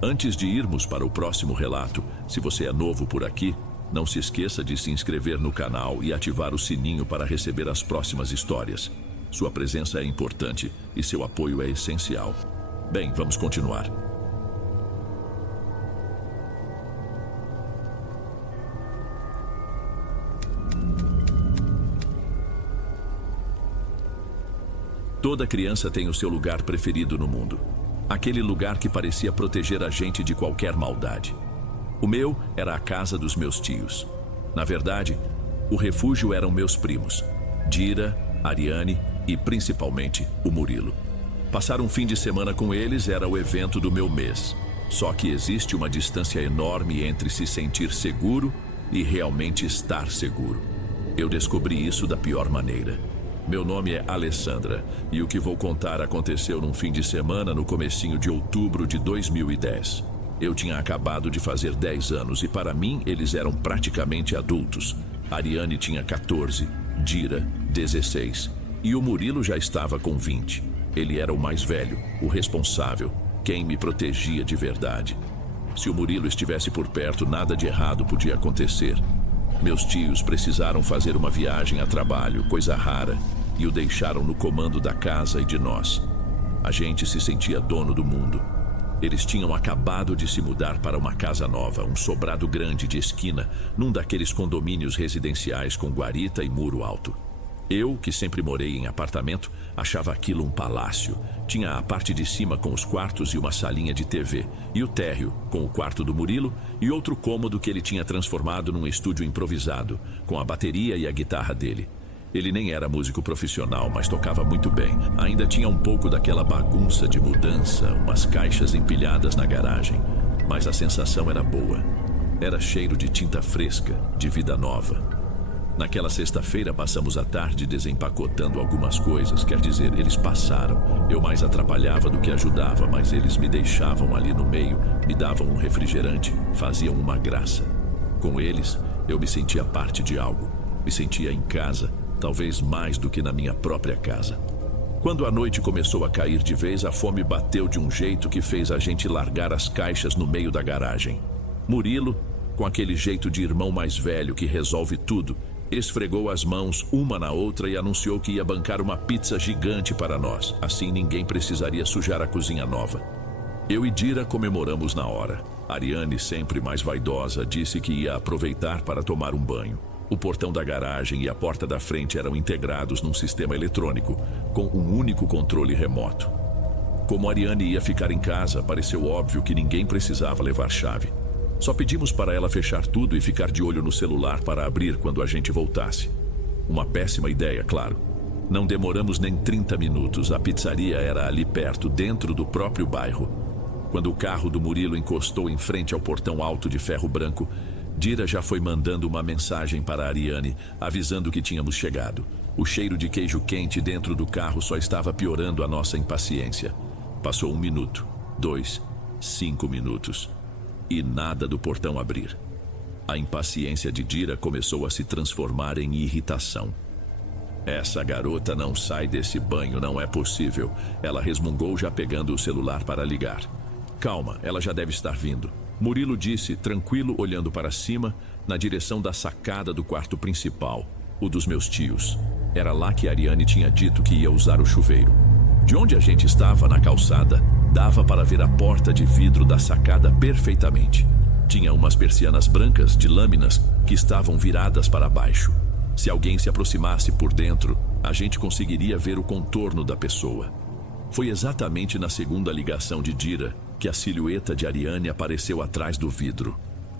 Antes de irmos para o próximo relato, se você é novo por aqui, não se esqueça de se inscrever no canal e ativar o sininho para receber as próximas histórias. Sua presença é importante e seu apoio é essencial. Bem, vamos continuar. Toda criança tem o seu lugar preferido no mundo. Aquele lugar que parecia proteger a gente de qualquer maldade. O meu era a casa dos meus tios. Na verdade, o refúgio eram meus primos, Dira, Ariane e principalmente o Murilo. Passar um fim de semana com eles era o evento do meu mês. Só que existe uma distância enorme entre se sentir seguro e realmente estar seguro. Eu descobri isso da pior maneira. Meu nome é Alessandra e o que vou contar aconteceu num fim de semana no comecinho de outubro de 2010. Eu tinha acabado de fazer 10 anos e para mim eles eram praticamente adultos. Ariane tinha 14, Dira 16 e o Murilo já estava com 20. Ele era o mais velho, o responsável, quem me protegia de verdade. Se o Murilo estivesse por perto, nada de errado podia acontecer. Meus tios precisaram fazer uma viagem a trabalho, coisa rara, e o deixaram no comando da casa e de nós. A gente se sentia dono do mundo. Eles tinham acabado de se mudar para uma casa nova, um sobrado grande de esquina, num daqueles condomínios residenciais com guarita e muro alto. Eu, que sempre morei em apartamento, achava aquilo um palácio. Tinha a parte de cima com os quartos e uma salinha de TV, e o térreo com o quarto do Murilo e outro cômodo que ele tinha transformado num estúdio improvisado, com a bateria e a guitarra dele. Ele nem era músico profissional, mas tocava muito bem. Ainda tinha um pouco daquela bagunça de mudança, umas caixas empilhadas na garagem. Mas a sensação era boa. Era cheiro de tinta fresca, de vida nova. Naquela sexta-feira passamos a tarde desempacotando algumas coisas, quer dizer, eles passaram. Eu mais atrapalhava do que ajudava, mas eles me deixavam ali no meio, me davam um refrigerante, faziam uma graça. Com eles, eu me sentia parte de algo, me sentia em casa, talvez mais do que na minha própria casa. Quando a noite começou a cair de vez, a fome bateu de um jeito que fez a gente largar as caixas no meio da garagem. Murilo, com aquele jeito de irmão mais velho que resolve tudo, esfregou as mãos uma na outra e anunciou que ia bancar uma pizza gigante para nós. Assim ninguém precisaria sujar a cozinha nova. Eu e Dira comemoramos na hora. Ariane, sempre mais vaidosa, disse que ia aproveitar para tomar um banho. O portão da garagem e a porta da frente eram integrados num sistema eletrônico, com um único controle remoto. Como Ariane ia ficar em casa, pareceu óbvio que ninguém precisava levar chave. Só pedimos para ela fechar tudo e ficar de olho no celular para abrir quando a gente voltasse. Uma péssima ideia, claro. Não demoramos nem 30 minutos, a pizzaria era ali perto, dentro do próprio bairro. Quando o carro do Murilo encostou em frente ao portão alto de ferro branco, Dira já foi mandando uma mensagem para Ariane, avisando que tínhamos chegado. O cheiro de queijo quente dentro do carro só estava piorando a nossa impaciência. Passou 1 minuto, 2, 5 minutos. E nada do portão abrir. A impaciência de Dira começou a se transformar em irritação. Essa garota não sai desse banho, não é possível. Ela resmungou, já pegando o celular para ligar. Calma, ela já deve estar vindo. Murilo disse, tranquilo, olhando para cima, na direção da sacada do quarto principal, o dos meus tios. Era lá que Ariane tinha dito que ia usar o chuveiro. De onde a gente estava, na calçada, dava para ver a porta de vidro da sacada perfeitamente. Tinha umas persianas brancas de lâminas que estavam viradas para baixo. Se alguém se aproximasse por dentro, a gente conseguiria ver o contorno da pessoa. Foi exatamente na segunda ligação de Dira que a silhueta de Ariane apareceu atrás do vidro.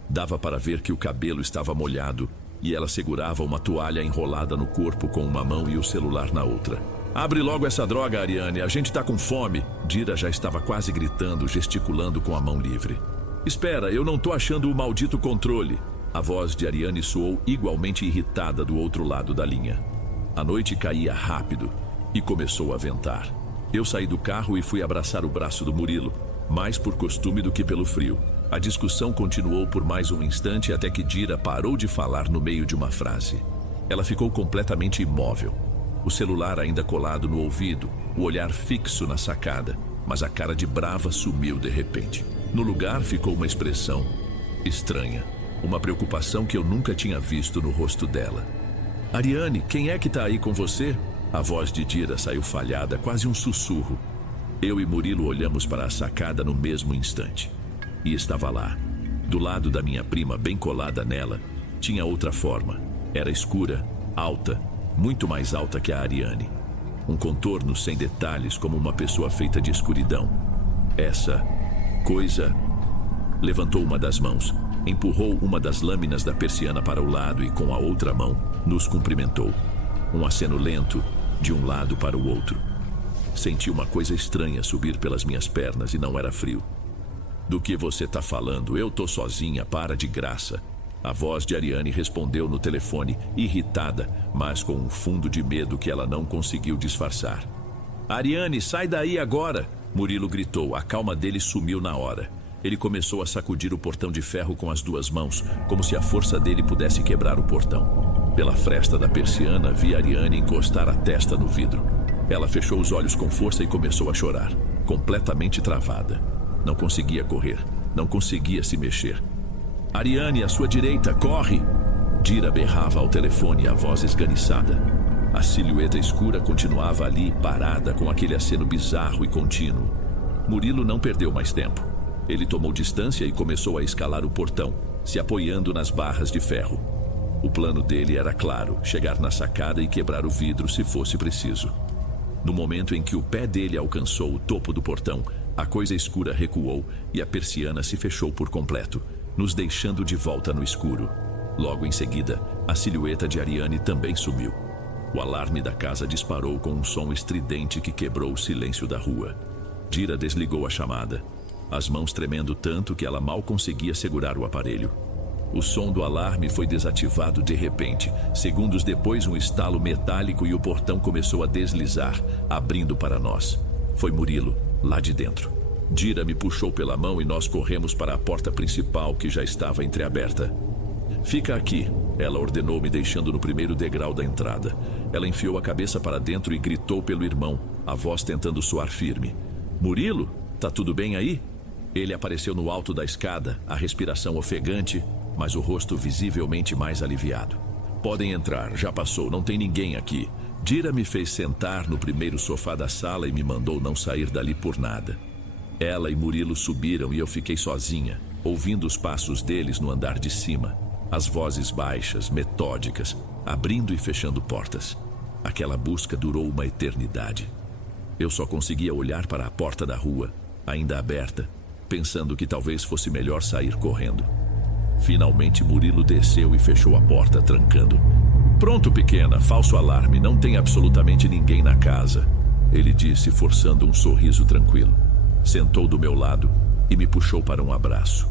Dava para ver que o cabelo estava molhado e ela segurava uma toalha enrolada no corpo com uma mão e o celular na outra. Abre logo essa droga, Ariane, a gente tá com fome. Dira já estava quase gritando, gesticulando com a mão livre. Espera, eu não tô achando o maldito controle. A voz de Ariane soou igualmente irritada do outro lado da linha. A noite caía rápido e começou a ventar. Eu saí do carro e fui abraçar o braço do Murilo, mais por costume do que pelo frio. A discussão continuou por mais um instante até que Dira parou de falar no meio de uma frase. Ela ficou completamente imóvel. O celular ainda colado no ouvido, o olhar fixo na sacada, mas a cara de brava sumiu de repente. No lugar ficou uma expressão estranha, uma preocupação que eu nunca tinha visto no rosto dela. Ariane, quem é que tá aí com você? A voz de Dira saiu falhada, quase um sussurro. Eu e Murilo olhamos para a sacada no mesmo instante. E estava lá, do lado da minha prima, bem colada nela, tinha outra forma. Era escura, alta, muito mais alta que a Ariane. Um contorno sem detalhes, como uma pessoa feita de escuridão. Essa coisa levantou uma das mãos, empurrou uma das lâminas da persiana para o lado e com a outra mão nos cumprimentou. Um aceno lento, de um lado para o outro. Senti uma coisa estranha subir pelas minhas pernas e não era frio. Do que você tá falando? Eu tô sozinha, para de graça. A voz de Ariane respondeu no telefone, irritada, mas com um fundo de medo que ela não conseguiu disfarçar. Ariane, sai daí agora! Murilo gritou, a calma dele sumiu na hora. Ele começou a sacudir o portão de ferro com as duas mãos, como se a força dele pudesse quebrar o portão. Pela fresta da persiana, vi Ariane encostar a testa no vidro. Ela fechou os olhos com força e começou a chorar, completamente travada. Não conseguia correr, não conseguia se mexer. Ariane, à sua direita, corre! Dira berrava ao telefone, a voz esganiçada. A silhueta escura continuava ali, parada, com aquele aceno bizarro e contínuo. Murilo não perdeu mais tempo. Ele tomou distância e começou a escalar o portão, se apoiando nas barras de ferro. O plano dele era claro, chegar na sacada e quebrar o vidro se fosse preciso. No momento em que o pé dele alcançou o topo do portão, a coisa escura recuou e a persiana se fechou por completo, nos deixando de volta no escuro. Logo em seguida, a silhueta de Ariane também sumiu. O alarme da casa disparou com um som estridente que quebrou o silêncio da rua. Dira desligou a chamada, as mãos tremendo tanto que ela mal conseguia segurar o aparelho. O som do alarme foi desativado de repente. Segundos depois, um estalo metálico e o portão começou a deslizar, abrindo para nós. Foi Murilo, lá de dentro. Dira me puxou pela mão e nós corremos para a porta principal, que já estava entreaberta. Fica aqui, ela ordenou, me deixando no primeiro degrau da entrada. Ela enfiou a cabeça para dentro e gritou pelo irmão, a voz tentando soar firme. Murilo, tá tudo bem aí? Ele apareceu no alto da escada, a respiração ofegante, mas o rosto visivelmente mais aliviado. Podem entrar, já passou, não tem ninguém aqui. Dira me fez sentar no primeiro sofá da sala e me mandou não sair dali por nada. Ela e Murilo subiram e eu fiquei sozinha, ouvindo os passos deles no andar de cima. As vozes baixas, metódicas, abrindo e fechando portas. Aquela busca durou uma eternidade. Eu só conseguia olhar para a porta da rua, ainda aberta, pensando que talvez fosse melhor sair correndo. Finalmente Murilo desceu e fechou a porta, trancando. Pronto, pequena, falso alarme, não tem absolutamente ninguém na casa, ele disse, forçando um sorriso tranquilo. Sentou do meu lado e me puxou para um abraço.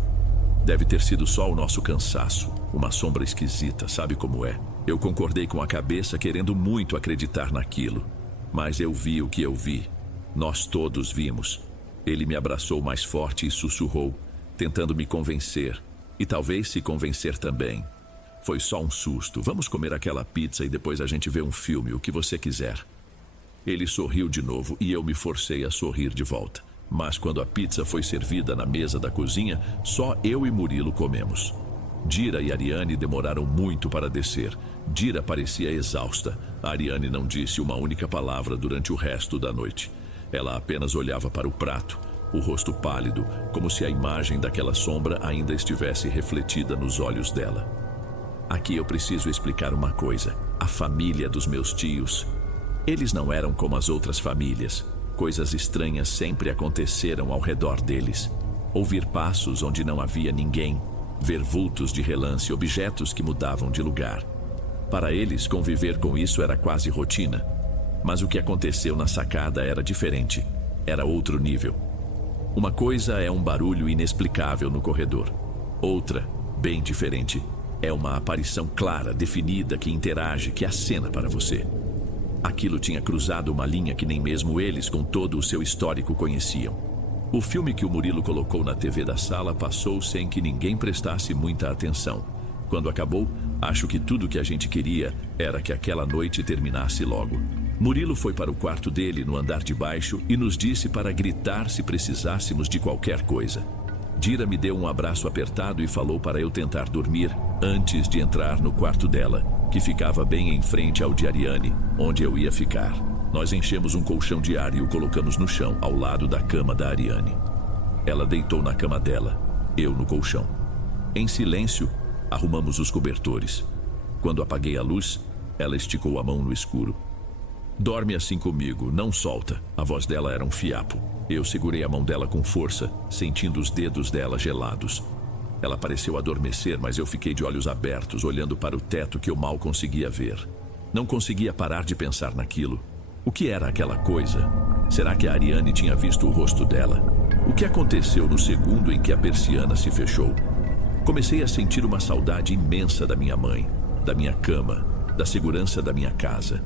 Deve ter sido só o nosso cansaço, uma sombra esquisita, sabe como é? Eu concordei com a cabeça, querendo muito acreditar naquilo. Mas eu vi o que eu vi. Nós todos vimos. Ele me abraçou mais forte e sussurrou, tentando me convencer, e talvez se convencer também. Foi só um susto, vamos comer aquela pizza e depois a gente vê um filme, o que você quiser. Ele sorriu de novo e eu me forcei a sorrir de volta. Mas quando a pizza foi servida na mesa da cozinha, só eu e Murilo comemos. Dira e Ariane demoraram muito para descer. Dira parecia exausta. A Ariane não disse uma única palavra durante o resto da noite. Ela apenas olhava para o prato, o rosto pálido, como se a imagem daquela sombra ainda estivesse refletida nos olhos dela. Aqui eu preciso explicar uma coisa. A família dos meus tios, eles não eram como as outras famílias. Coisas estranhas sempre aconteceram ao redor deles. Ouvir passos onde não havia ninguém, ver vultos de relance, objetos que mudavam de lugar. Para eles, conviver com isso era quase rotina. Mas o que aconteceu na sacada era diferente. Era outro nível. Uma coisa é um barulho inexplicável no corredor. Outra, bem diferente, é uma aparição clara, definida, que interage, que acena para você. Aquilo tinha cruzado uma linha que nem mesmo eles, com todo o seu histórico, conheciam. O filme que o Murilo colocou na TV da sala passou sem que ninguém prestasse muita atenção. Quando acabou, acho que tudo que a gente queria era que aquela noite terminasse logo. Murilo foi para o quarto dele no andar de baixo e nos disse para gritar se precisássemos de qualquer coisa. Dira me deu um abraço apertado e falou para eu tentar dormir antes de entrar no quarto dela, que ficava bem em frente ao de Ariane, onde eu ia ficar. Nós enchemos um colchão de ar e o colocamos no chão, ao lado da cama da Ariane. Ela deitou na cama dela, eu no colchão. Em silêncio, arrumamos os cobertores. Quando apaguei a luz, ela esticou a mão no escuro. Dorme assim comigo, não solta. A voz dela era um fiapo. Eu segurei a mão dela com força, sentindo os dedos dela gelados. Ela pareceu adormecer, mas eu fiquei de olhos abertos, olhando para o teto que eu mal conseguia ver. Não conseguia parar de pensar naquilo. O que era aquela coisa? Será que a Ariane tinha visto o rosto dela? O que aconteceu no segundo em que a persiana se fechou? Comecei a sentir uma saudade imensa da minha mãe, da minha cama, da segurança da minha casa.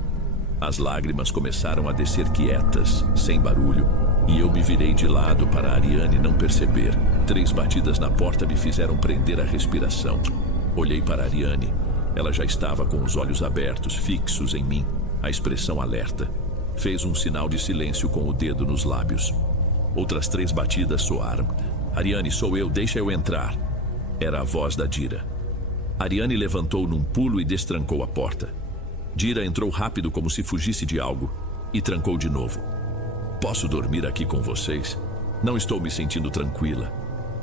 As lágrimas começaram a descer quietas, sem barulho, e eu me virei de lado para a Ariane não perceber. 3 batidas na porta me fizeram prender a respiração. Olhei para a Ariane. Ela já estava com os olhos abertos, fixos em mim, a expressão alerta. Fez um sinal de silêncio com o dedo nos lábios. Outras 3 batidas soaram. Ariane, sou eu, deixa eu entrar. Era a voz da Dira. Ariane levantou num pulo e destrancou a porta. Dira entrou rápido como se fugisse de algo e trancou de novo. Posso dormir aqui com vocês? Não estou me sentindo tranquila.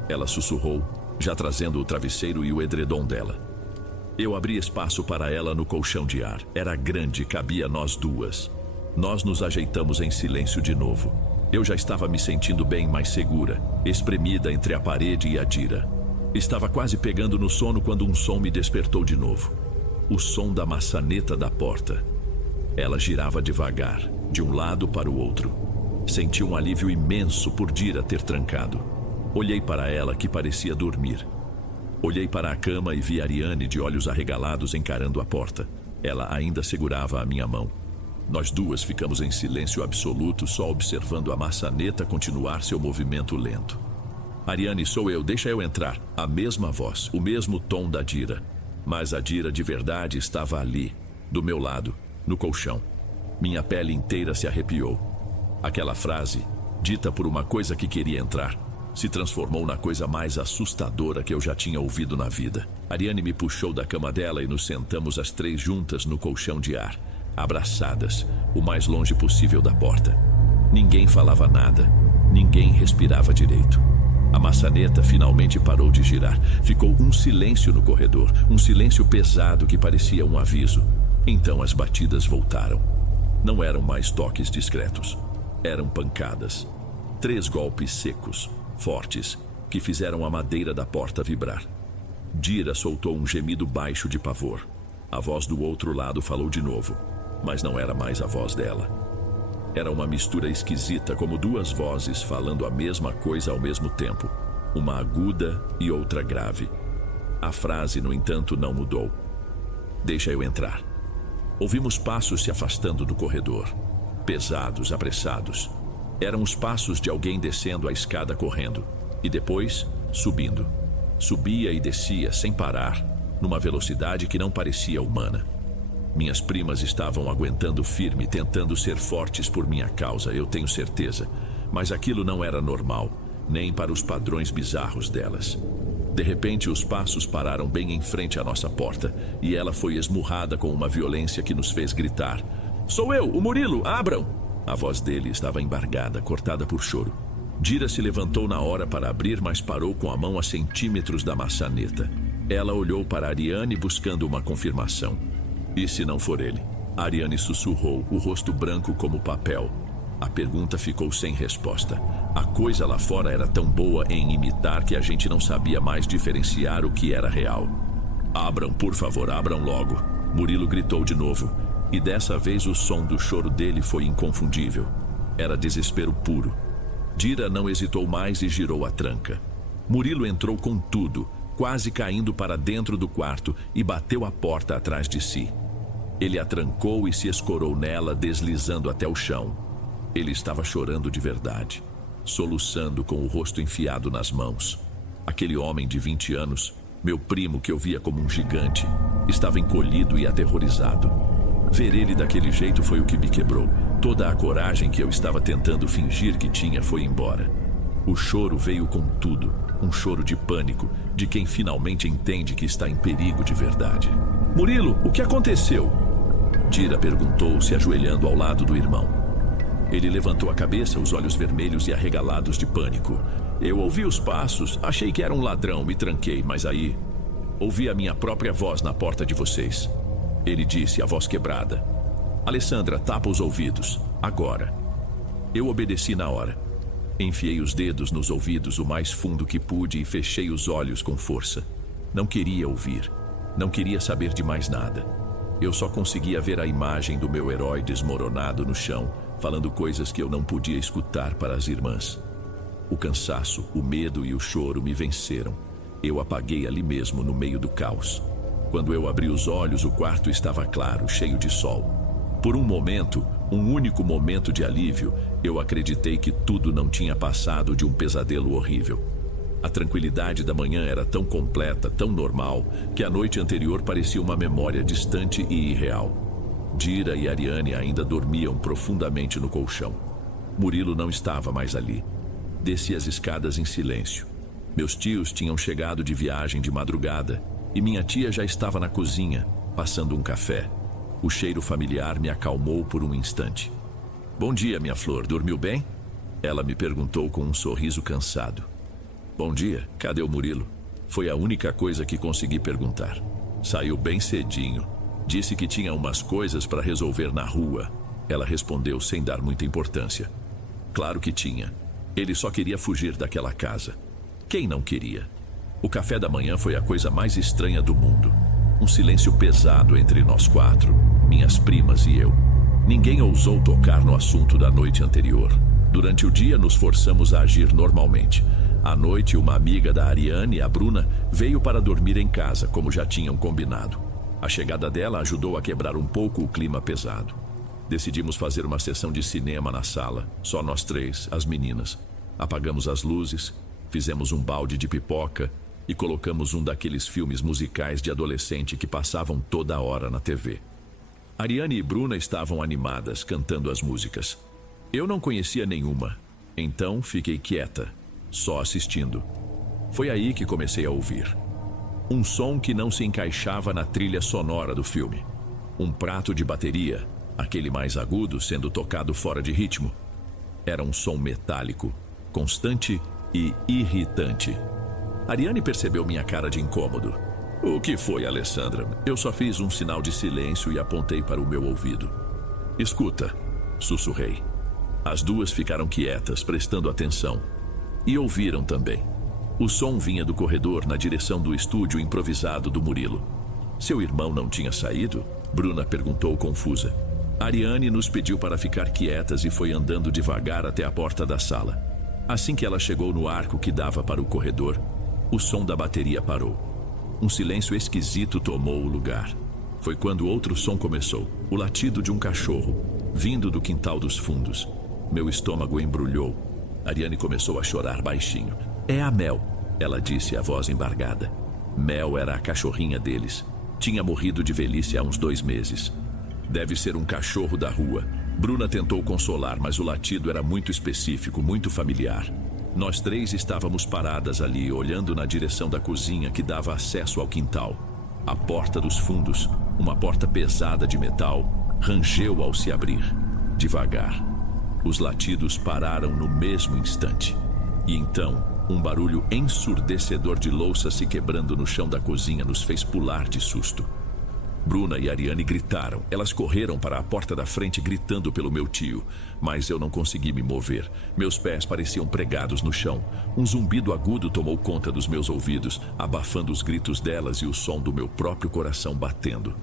Ela sussurrou, já trazendo o travesseiro e o edredom dela. Eu abri espaço para ela no colchão de ar. Era grande, cabia nós duas. Nós nos ajeitamos em silêncio de novo. Eu já estava me sentindo bem mais segura, espremida entre a parede e a Dira. Estava quase pegando no sono quando um som me despertou de novo. O som da maçaneta da porta. Ela girava devagar, de um lado para o outro. Senti um alívio imenso por Dira ter trancado. Olhei para ela, que parecia dormir. Olhei para a cama e vi Ariane de olhos arregalados encarando a porta. Ela ainda segurava a minha mão. Nós duas ficamos em silêncio absoluto, só observando a maçaneta continuar seu movimento lento. Ariane, sou eu, deixa eu entrar. A mesma voz, o mesmo tom da Dira. Mas a Dira de verdade estava ali, do meu lado, no colchão. Minha pele inteira se arrepiou. Aquela frase, dita por uma coisa que queria entrar, se transformou na coisa mais assustadora que eu já tinha ouvido na vida. Ariane me puxou da cama dela e nos sentamos as 3 juntas no colchão de ar, abraçadas, o mais longe possível da porta. Ninguém falava nada, ninguém respirava direito. A maçaneta finalmente parou de girar. Ficou um silêncio no corredor, um silêncio pesado que parecia um aviso. Então as batidas voltaram. Não eram mais toques discretos. Eram pancadas. 3 golpes secos, fortes, que fizeram a madeira da porta vibrar. Dira soltou um gemido baixo de pavor. A voz do outro lado falou de novo, mas não era mais a voz dela. Era uma mistura esquisita, como 2 vozes falando a mesma coisa ao mesmo tempo. Uma aguda e outra grave. A frase, no entanto, não mudou. Deixa eu entrar. Ouvimos passos se afastando do corredor. Pesados, apressados. Eram os passos de alguém descendo a escada correndo. E depois, subindo. Subia e descia sem parar, numa velocidade que não parecia humana. Minhas primas estavam aguentando firme, tentando ser fortes por minha causa, eu tenho certeza. Mas aquilo não era normal, nem para os padrões bizarros delas. De repente, os passos pararam bem em frente à nossa porta, e ela foi esmurrada com uma violência que nos fez gritar. Sou eu, o Murilo, abram! A voz dele estava embargada, cortada por choro. Dira se levantou na hora para abrir, mas parou com a mão a centímetros da maçaneta. Ela olhou para Ariane buscando uma confirmação. E se não for ele? Ariane sussurrou, o rosto branco como papel. A pergunta ficou sem resposta. A coisa lá fora era tão boa em imitar que a gente não sabia mais diferenciar o que era real. Abram, por favor, abram logo. Murilo gritou de novo. E dessa vez o som do choro dele foi inconfundível. Era desespero puro. Dira não hesitou mais e girou a tranca. Murilo entrou com tudo, quase caindo para dentro do quarto, e bateu a porta atrás de si. Ele a trancou e se escorou nela, deslizando até o chão. Ele estava chorando de verdade, soluçando com o rosto enfiado nas mãos. Aquele homem de 20 anos, meu primo que eu via como um gigante, estava encolhido e aterrorizado. Ver ele daquele jeito foi o que me quebrou. Toda a coragem que eu estava tentando fingir que tinha foi embora. O choro veio com tudo, um choro de pânico, de quem finalmente entende que está em perigo de verdade. Murilo, o que aconteceu? Dira perguntou, se ajoelhando ao lado do irmão. Ele levantou a cabeça, os olhos vermelhos e arregalados de pânico. Eu ouvi os passos, achei que era um ladrão, me tranquei, mas aí... ouvi a minha própria voz na porta de vocês. Ele disse, a voz quebrada. Alessandra, tapa os ouvidos, agora. Eu obedeci na hora. Enfiei os dedos nos ouvidos o mais fundo que pude e fechei os olhos com força. Não queria ouvir. Não queria saber de mais nada. Eu só conseguia ver a imagem do meu herói desmoronado no chão, falando coisas que eu não podia escutar para as irmãs. O cansaço, o medo e o choro me venceram. Eu apaguei ali mesmo, no meio do caos. Quando eu abri os olhos, o quarto estava claro, cheio de sol. Por um momento, um único momento de alívio, eu acreditei que tudo não tinha passado de um pesadelo horrível. A tranquilidade da manhã era tão completa, tão normal, que a noite anterior parecia uma memória distante e irreal. Dira e Ariane ainda dormiam profundamente no colchão. Murilo não estava mais ali. Desci as escadas em silêncio. Meus tios tinham chegado de viagem de madrugada e minha tia já estava na cozinha, passando um café. O cheiro familiar me acalmou por um instante. Bom dia, minha flor, dormiu bem? Ela me perguntou com um sorriso cansado. Bom dia, cadê o Murilo? Foi a única coisa que consegui perguntar. Saiu bem cedinho. Disse que tinha umas coisas para resolver na rua. Ela respondeu sem dar muita importância. Claro que tinha. Ele só queria fugir daquela casa. Quem não queria? O café da manhã foi a coisa mais estranha do mundo. Um silêncio pesado entre nós quatro, minhas primas e eu. Ninguém ousou tocar no assunto da noite anterior. Durante o dia nos forçamos a agir normalmente. À noite, uma amiga da Ariane, a Bruna, veio para dormir em casa, como já tinham combinado. A chegada dela ajudou a quebrar um pouco o clima pesado. Decidimos fazer uma sessão de cinema na sala, só nós três, as meninas. Apagamos as luzes, fizemos um balde de pipoca e colocamos um daqueles filmes musicais de adolescente que passavam toda hora na TV. Ariane e Bruna estavam animadas, cantando as músicas. Eu não conhecia nenhuma, então fiquei quieta, só assistindo. Foi aí que comecei a ouvir. Um som que não se encaixava na trilha sonora do filme. Um prato de bateria, aquele mais agudo sendo tocado fora de ritmo. Era um som metálico, constante e irritante. Ariane percebeu minha cara de incômodo. O que foi, Alessandra? Eu só fiz um sinal de silêncio e apontei para o meu ouvido. Escuta, sussurrei. As duas ficaram quietas, prestando atenção. E ouviram também. O som vinha do corredor na direção do estúdio improvisado do Murilo. Seu irmão não tinha saído? Bruna perguntou confusa. Ariane nos pediu para ficar quietas e foi andando devagar até a porta da sala. Assim que ela chegou no arco que dava para o corredor, o som da bateria parou. Um silêncio esquisito tomou o lugar. Foi quando outro som começou, o latido de um cachorro, vindo do quintal dos fundos. Meu estômago embrulhou. Ariane começou a chorar baixinho. É a Mel, ela disse, a voz embargada. Mel era a cachorrinha deles. Tinha morrido de velhice há uns 2 meses. Deve ser um cachorro da rua. Bruna tentou consolar, mas o latido era muito específico, muito familiar. Nós 3 estávamos paradas ali, olhando na direção da cozinha que dava acesso ao quintal. A porta dos fundos, uma porta pesada de metal, rangeu ao se abrir. Devagar. Os latidos pararam no mesmo instante. E então, um barulho ensurdecedor de louça se quebrando no chão da cozinha nos fez pular de susto. Bruna e Ariane gritaram. Elas correram para a porta da frente gritando pelo meu tio. Mas eu não consegui me mover. Meus pés pareciam pregados no chão. Um zumbido agudo tomou conta dos meus ouvidos, abafando os gritos delas e o som do meu próprio coração batendo.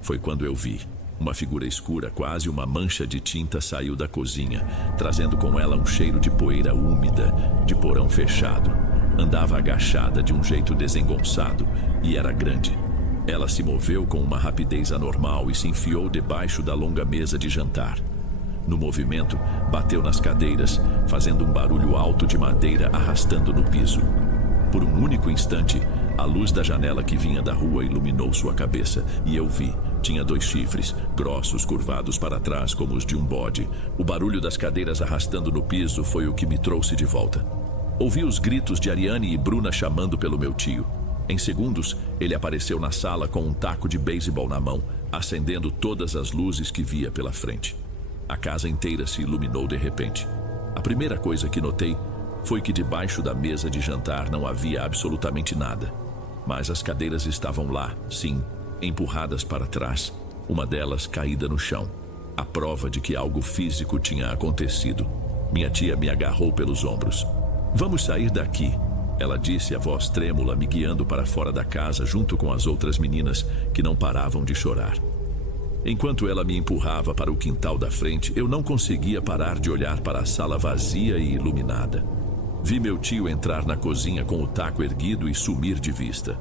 Foi quando eu vi. Uma figura escura, quase uma mancha de tinta, saiu da cozinha, trazendo com ela um cheiro de poeira úmida, de porão fechado. Andava agachada de um jeito desengonçado e era grande. Ela se moveu com uma rapidez anormal e se enfiou debaixo da longa mesa de jantar. No movimento, bateu nas cadeiras, fazendo um barulho alto de madeira arrastando no piso. Por um único instante, A luz da janela que vinha da rua iluminou sua cabeça, e eu vi. Tinha 2 chifres, grossos, curvados para trás como os de um bode. O barulho das cadeiras arrastando no piso foi o que me trouxe de volta. Ouvi os gritos de Ariane e Bruna chamando pelo meu tio. Em segundos, ele apareceu na sala com um taco de beisebol na mão, acendendo todas as luzes que via pela frente. A casa inteira se iluminou de repente. A primeira coisa que notei foi que debaixo da mesa de jantar não havia absolutamente nada. Mas as cadeiras estavam lá, sim, empurradas para trás, uma delas caída no chão. A prova de que algo físico tinha acontecido. Minha tia me agarrou pelos ombros. "Vamos sair daqui", ela disse, a voz trêmula, me guiando para fora da casa junto com as outras meninas que não paravam de chorar. Enquanto ela me empurrava para o quintal da frente, eu não conseguia parar de olhar para a sala vazia e iluminada. Vi meu tio entrar na cozinha com o taco erguido e sumir de vista.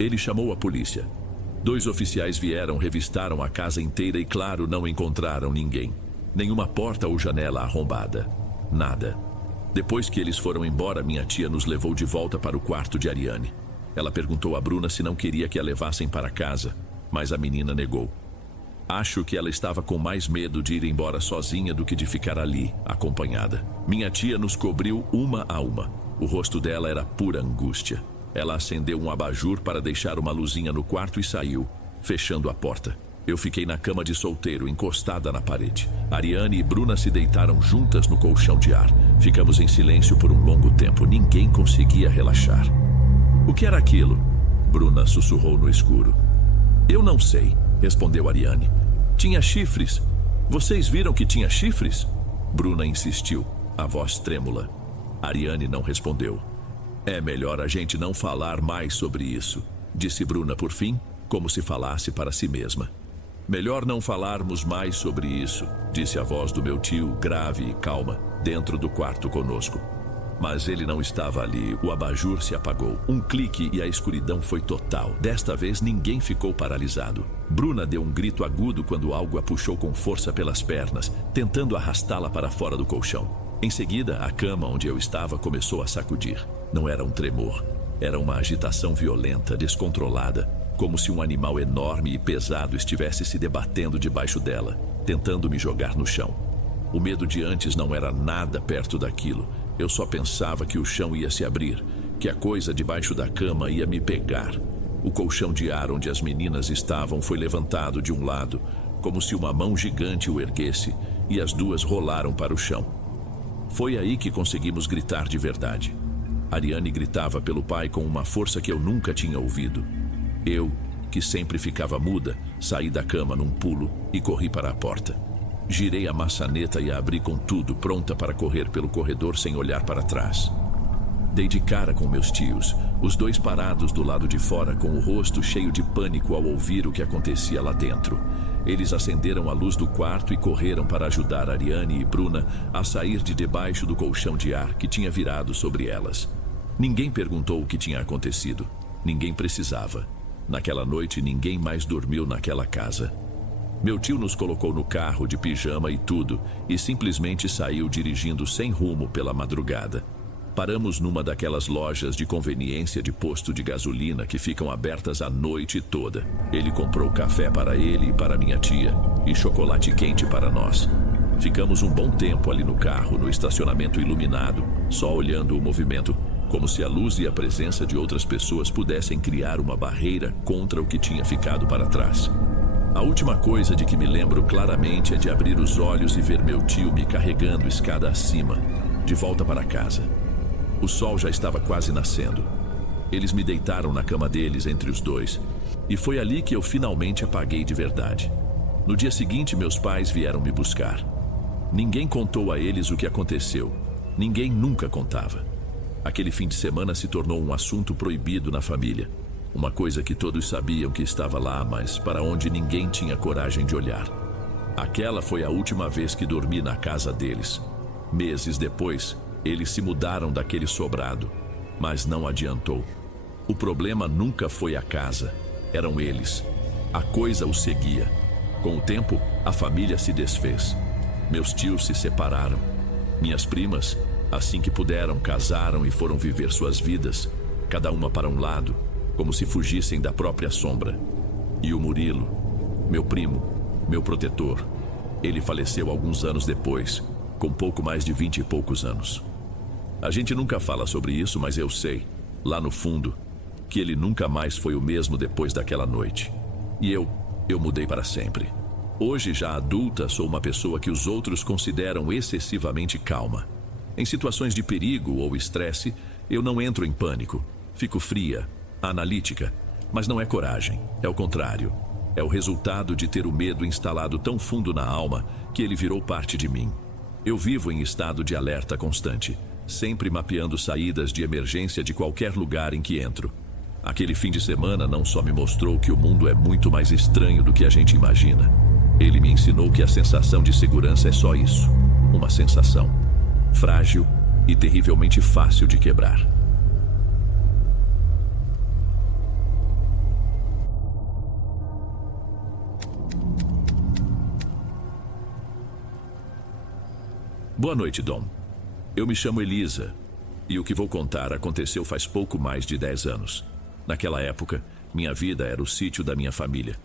Ele chamou a polícia. 2 oficiais vieram, revistaram a casa inteira e, claro, não encontraram ninguém. Nenhuma porta ou janela arrombada. Nada. Depois que eles foram embora, minha tia nos levou de volta para o quarto de Ariane. Ela perguntou a Bruna se não queria que a levassem para casa, mas a menina negou. Acho que ela estava com mais medo de ir embora sozinha do que de ficar ali, acompanhada. Minha tia nos cobriu uma a uma. O rosto dela era pura angústia. Ela acendeu um abajur para deixar uma luzinha no quarto e saiu, fechando a porta. Eu fiquei na cama de solteiro, encostada na parede. Ariane e Bruna se deitaram juntas no colchão de ar. Ficamos em silêncio por um longo tempo. Ninguém conseguia relaxar. "O que era aquilo?" Bruna sussurrou no escuro. "Eu não sei", respondeu Ariane. "Tinha chifres. Vocês viram que tinha chifres?" Bruna insistiu, a voz trêmula. Ariane não respondeu. "É melhor a gente não falar mais sobre isso", disse Bruna por fim, como se falasse para si mesma. "Melhor não falarmos mais sobre isso", disse a voz do meu tio, grave e calma, dentro do quarto conosco. Mas ele não estava ali. O abajur se apagou. Um clique e a escuridão foi total. Desta vez ninguém ficou paralisado. Bruna deu um grito agudo quando algo a puxou com força pelas pernas, tentando arrastá-la para fora do colchão. Em seguida, a cama onde eu estava começou a sacudir. Não era um tremor. Era uma agitação violenta, descontrolada, como se um animal enorme e pesado estivesse se debatendo debaixo dela, tentando me jogar no chão. O medo de antes não era nada perto daquilo. Eu só pensava que o chão ia se abrir, que a coisa debaixo da cama ia me pegar. O colchão de ar onde as meninas estavam foi levantado de um lado, como se uma mão gigante o erguesse, e as 2 rolaram para o chão. Foi aí que conseguimos gritar de verdade. Ariane gritava pelo pai com uma força que eu nunca tinha ouvido. Eu, que sempre ficava muda, saí da cama num pulo e corri para a porta. Girei a maçaneta e a abri com tudo, pronta para correr pelo corredor sem olhar para trás. Dei de cara com meus tios, os 2 parados do lado de fora com o rosto cheio de pânico ao ouvir o que acontecia lá dentro. Eles acenderam a luz do quarto e correram para ajudar Ariane e Bruna a sair de debaixo do colchão de ar que tinha virado sobre elas. Ninguém perguntou o que tinha acontecido. Ninguém precisava. Naquela noite ninguém mais dormiu naquela casa. Meu tio nos colocou no carro de pijama e tudo, e simplesmente saiu dirigindo sem rumo pela madrugada. Paramos numa daquelas lojas de conveniência de posto de gasolina que ficam abertas a noite toda. Ele comprou café para ele e para minha tia, e chocolate quente para nós. Ficamos um bom tempo ali no carro, no estacionamento iluminado, só olhando o movimento, como se a luz e a presença de outras pessoas pudessem criar uma barreira contra o que tinha ficado para trás. A última coisa de que me lembro claramente é de abrir os olhos e ver meu tio me carregando escada acima, de volta para casa. O sol já estava quase nascendo. Eles me deitaram na cama deles entre os 2, e foi ali que eu finalmente apaguei de verdade. No dia seguinte, meus pais vieram me buscar. Ninguém contou a eles o que aconteceu. Ninguém nunca contava. Aquele fim de semana se tornou um assunto proibido na família. Uma coisa que todos sabiam que estava lá, mas para onde ninguém tinha coragem de olhar. Aquela foi a última vez que dormi na casa deles. Meses depois, eles se mudaram daquele sobrado, mas não adiantou. O problema nunca foi a casa, eram eles. A coisa os seguia. Com o tempo, a família se desfez. Meus tios se separaram. Minhas primas, assim que puderam, casaram e foram viver suas vidas, cada uma para um lado. como se fugissem da própria sombra. E o Murilo, meu primo, meu protetor, ele faleceu alguns anos depois, com pouco mais de 20 e poucos anos. A gente nunca fala sobre isso, mas eu sei, lá no fundo, que ele nunca mais foi o mesmo depois daquela noite. E eu mudei para sempre. Hoje, já adulta, sou uma pessoa que os outros consideram excessivamente calma. Em situações de perigo ou estresse, eu não entro em pânico. Fico fria, analítica. Mas não é coragem, é o contrário. É o resultado de ter o medo instalado tão fundo na alma que ele virou parte de mim. Eu vivo em estado de alerta constante, sempre mapeando saídas de emergência de qualquer lugar em que entro. Aquele fim de semana não só me mostrou que o mundo é muito mais estranho do que a gente imagina. Ele me ensinou que a sensação de segurança é só isso, uma sensação, frágil e terrivelmente fácil de quebrar. Boa noite, Dom. Eu me chamo Elisa, e o que vou contar aconteceu faz pouco mais de 10 anos. Naquela época, minha vida era o sítio da minha família.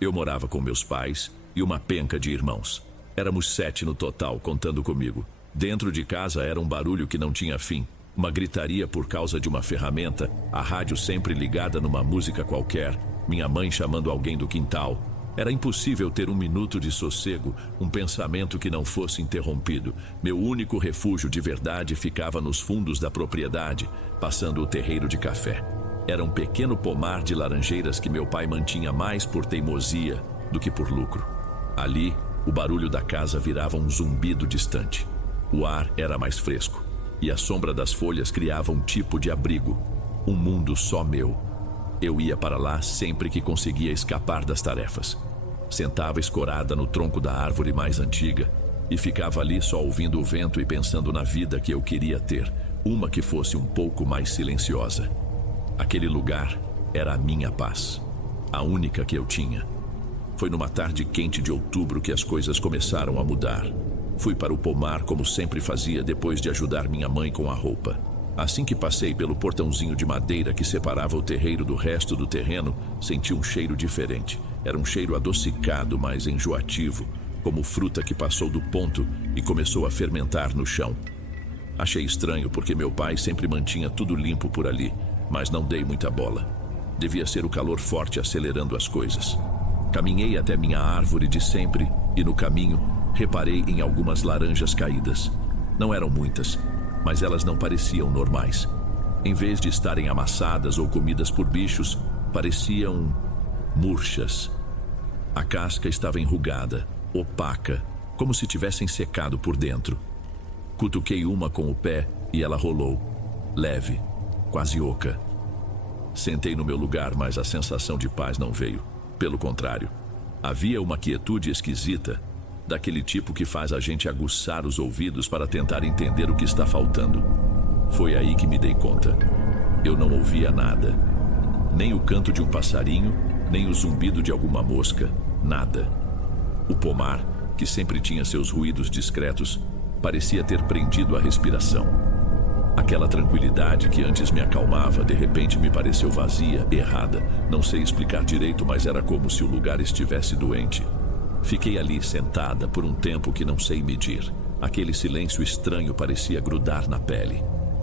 Eu morava com meus pais e uma penca de irmãos. Éramos 7 no total, contando comigo. Dentro de casa era um barulho que não tinha fim. Uma gritaria por causa de uma ferramenta, a rádio sempre ligada numa música qualquer, minha mãe chamando alguém do quintal. Era impossível ter um minuto de sossego, um pensamento que não fosse interrompido. Meu único refúgio de verdade ficava nos fundos da propriedade, passando o terreiro de café. Era um pequeno pomar de laranjeiras que meu pai mantinha mais por teimosia do que por lucro. Ali, o barulho da casa virava um zumbido distante. O ar era mais fresco, e a sombra das folhas criava um tipo de abrigo, um mundo só meu. Eu ia para lá sempre que conseguia escapar das tarefas. Sentava escorada no tronco da árvore mais antiga e ficava ali só ouvindo o vento e pensando na vida que eu queria ter, uma que fosse um pouco mais silenciosa. Aquele lugar era a minha paz, a única que eu tinha. Foi numa tarde quente de outubro que as coisas começaram a mudar. Fui para o pomar como sempre fazia depois de ajudar minha mãe com a roupa. Assim que passei pelo portãozinho de madeira que separava o terreiro do resto do terreno, senti um cheiro diferente. Era um cheiro adocicado, mas enjoativo, como fruta que passou do ponto e começou a fermentar no chão. Achei estranho porque meu pai sempre mantinha tudo limpo por ali, mas não dei muita bola. Devia ser o calor forte acelerando as coisas. Caminhei até minha árvore de sempre e no caminho reparei em algumas laranjas caídas. Não eram muitas, mas elas não pareciam normais. Em vez de estarem amassadas ou comidas por bichos, pareciam murchas. A casca estava enrugada, opaca, como se tivessem secado por dentro. Cutuquei uma com o pé e ela rolou, leve, quase oca. Sentei no meu lugar, mas a sensação de paz não veio. Pelo contrário, havia uma quietude esquisita, daquele tipo que faz a gente aguçar os ouvidos para tentar entender o que está faltando. Foi aí que me dei conta. Eu não ouvia nada. Nem o canto de um passarinho, nem o zumbido de alguma mosca, nada. O pomar, que sempre tinha seus ruídos discretos, parecia ter prendido a respiração. Aquela tranquilidade que antes me acalmava, de repente me pareceu vazia, errada. Não sei explicar direito, mas era como se o lugar estivesse doente. Fiquei ali sentada por um tempo que não sei medir. Aquele silêncio estranho parecia grudar na pele.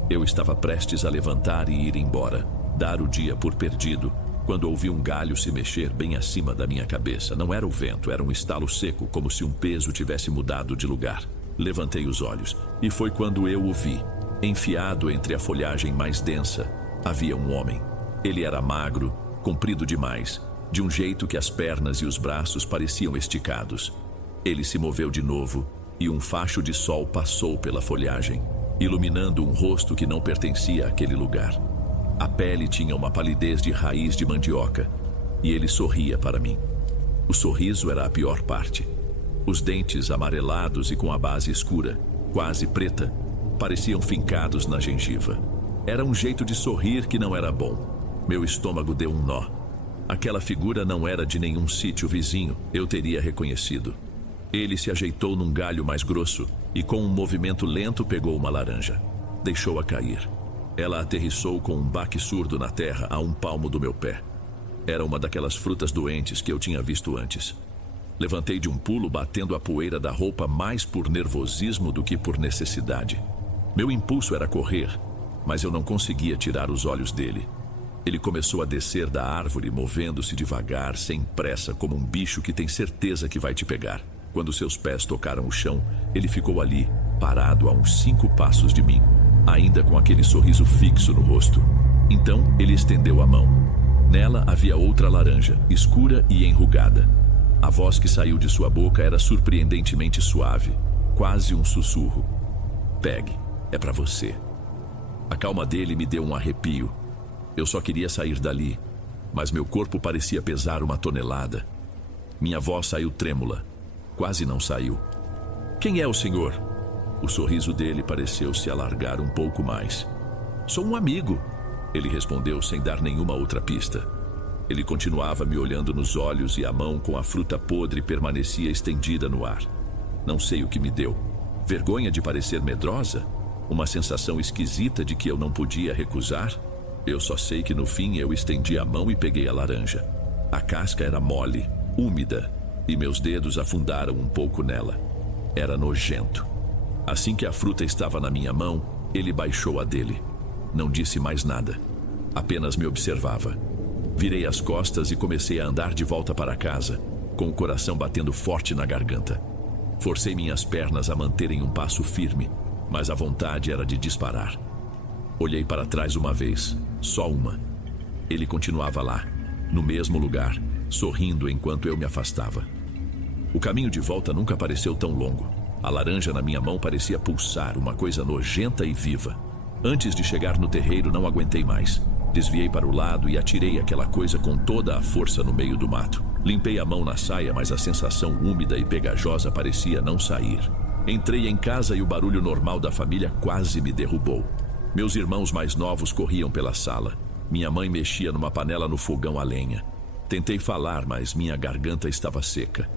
Eu estava prestes a levantar e ir embora, dar o dia por perdido, quando ouvi um galho se mexer bem acima da minha cabeça. Não era o vento, era um estalo seco, como se um peso tivesse mudado de lugar. Levantei os olhos, e foi quando eu o vi. Enfiado entre a folhagem mais densa, havia um homem. Ele era magro, comprido demais, de um jeito que as pernas e os braços pareciam esticados. Ele se moveu de novo, e um facho de sol passou pela folhagem, iluminando um rosto que não pertencia àquele lugar. A pele tinha uma palidez de raiz de mandioca, e ele sorria para mim. O sorriso era a pior parte. Os dentes amarelados e com a base escura, quase preta, pareciam fincados na gengiva. Era um jeito de sorrir que não era bom. Meu estômago deu um nó. Aquela figura não era de nenhum sítio vizinho, eu teria reconhecido. Ele se ajeitou num galho mais grosso e com um movimento lento pegou uma laranja. Deixou-a cair. Ela aterrissou com um baque surdo na terra a um palmo do meu pé. Era uma daquelas frutas doentes que eu tinha visto antes. Levantei de um pulo, batendo a poeira da roupa mais por nervosismo do que por necessidade. Meu impulso era correr, mas eu não conseguia tirar os olhos dele. Ele começou a descer da árvore, movendo-se devagar, sem pressa, como um bicho que tem certeza que vai te pegar. Quando seus pés tocaram o chão, ele ficou ali, parado a uns 5 passos de mim, ainda com aquele sorriso fixo no rosto. Então, ele estendeu a mão. Nela havia outra laranja, escura e enrugada. A voz que saiu de sua boca era surpreendentemente suave, quase um sussurro. Pegue, é pra você. A calma dele me deu um arrepio. Eu só queria sair dali, mas meu corpo parecia pesar 1 tonelada. Minha voz saiu trêmula. Quase não saiu. Quem é o senhor? O sorriso dele pareceu se alargar um pouco mais. Sou um amigo, ele respondeu sem dar nenhuma outra pista. Ele continuava me olhando nos olhos e a mão com a fruta podre permanecia estendida no ar. Não sei o que me deu. Vergonha de parecer medrosa? Uma sensação esquisita de que eu não podia recusar? Eu só sei que no fim eu estendi a mão e peguei a laranja. A casca era mole, úmida, e meus dedos afundaram um pouco nela. Era nojento. Assim que a fruta estava na minha mão, ele baixou a dele. Não disse mais nada. Apenas me observava. Virei as costas e comecei a andar de volta para casa, com o coração batendo forte na garganta. Forcei minhas pernas a manterem um passo firme, mas a vontade era de disparar. Olhei para trás uma vez, só uma. Ele continuava lá, no mesmo lugar, sorrindo enquanto eu me afastava. O caminho de volta nunca pareceu tão longo. A laranja na minha mão parecia pulsar, uma coisa nojenta e viva. Antes de chegar no terreiro, não aguentei mais. Desviei para o lado e atirei aquela coisa com toda a força no meio do mato. Limpei a mão na saia, mas a sensação úmida e pegajosa parecia não sair. Entrei em casa e o barulho normal da família quase me derrubou. Meus irmãos mais novos corriam pela sala. Minha mãe mexia numa panela no fogão a lenha. Tentei falar, mas minha garganta estava seca.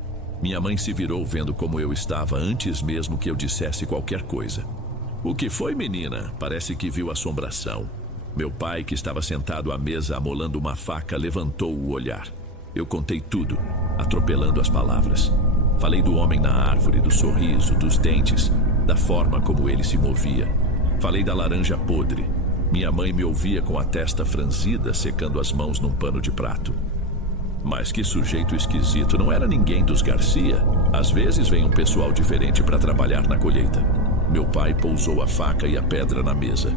Minha mãe se virou vendo como eu estava antes mesmo que eu dissesse qualquer coisa. O que foi, menina? Parece que viu assombração. Meu pai, que estava sentado à mesa amolando uma faca, levantou o olhar. Eu contei tudo, atropelando as palavras. Falei do homem na árvore, do sorriso, dos dentes, da forma como ele se movia. Falei da laranja podre. Minha mãe me ouvia com a testa franzida, secando as mãos num pano de prato. Mas que sujeito esquisito, não era ninguém dos Garcia. Às vezes vem um pessoal diferente para trabalhar na colheita. Meu pai pousou a faca e a pedra na mesa.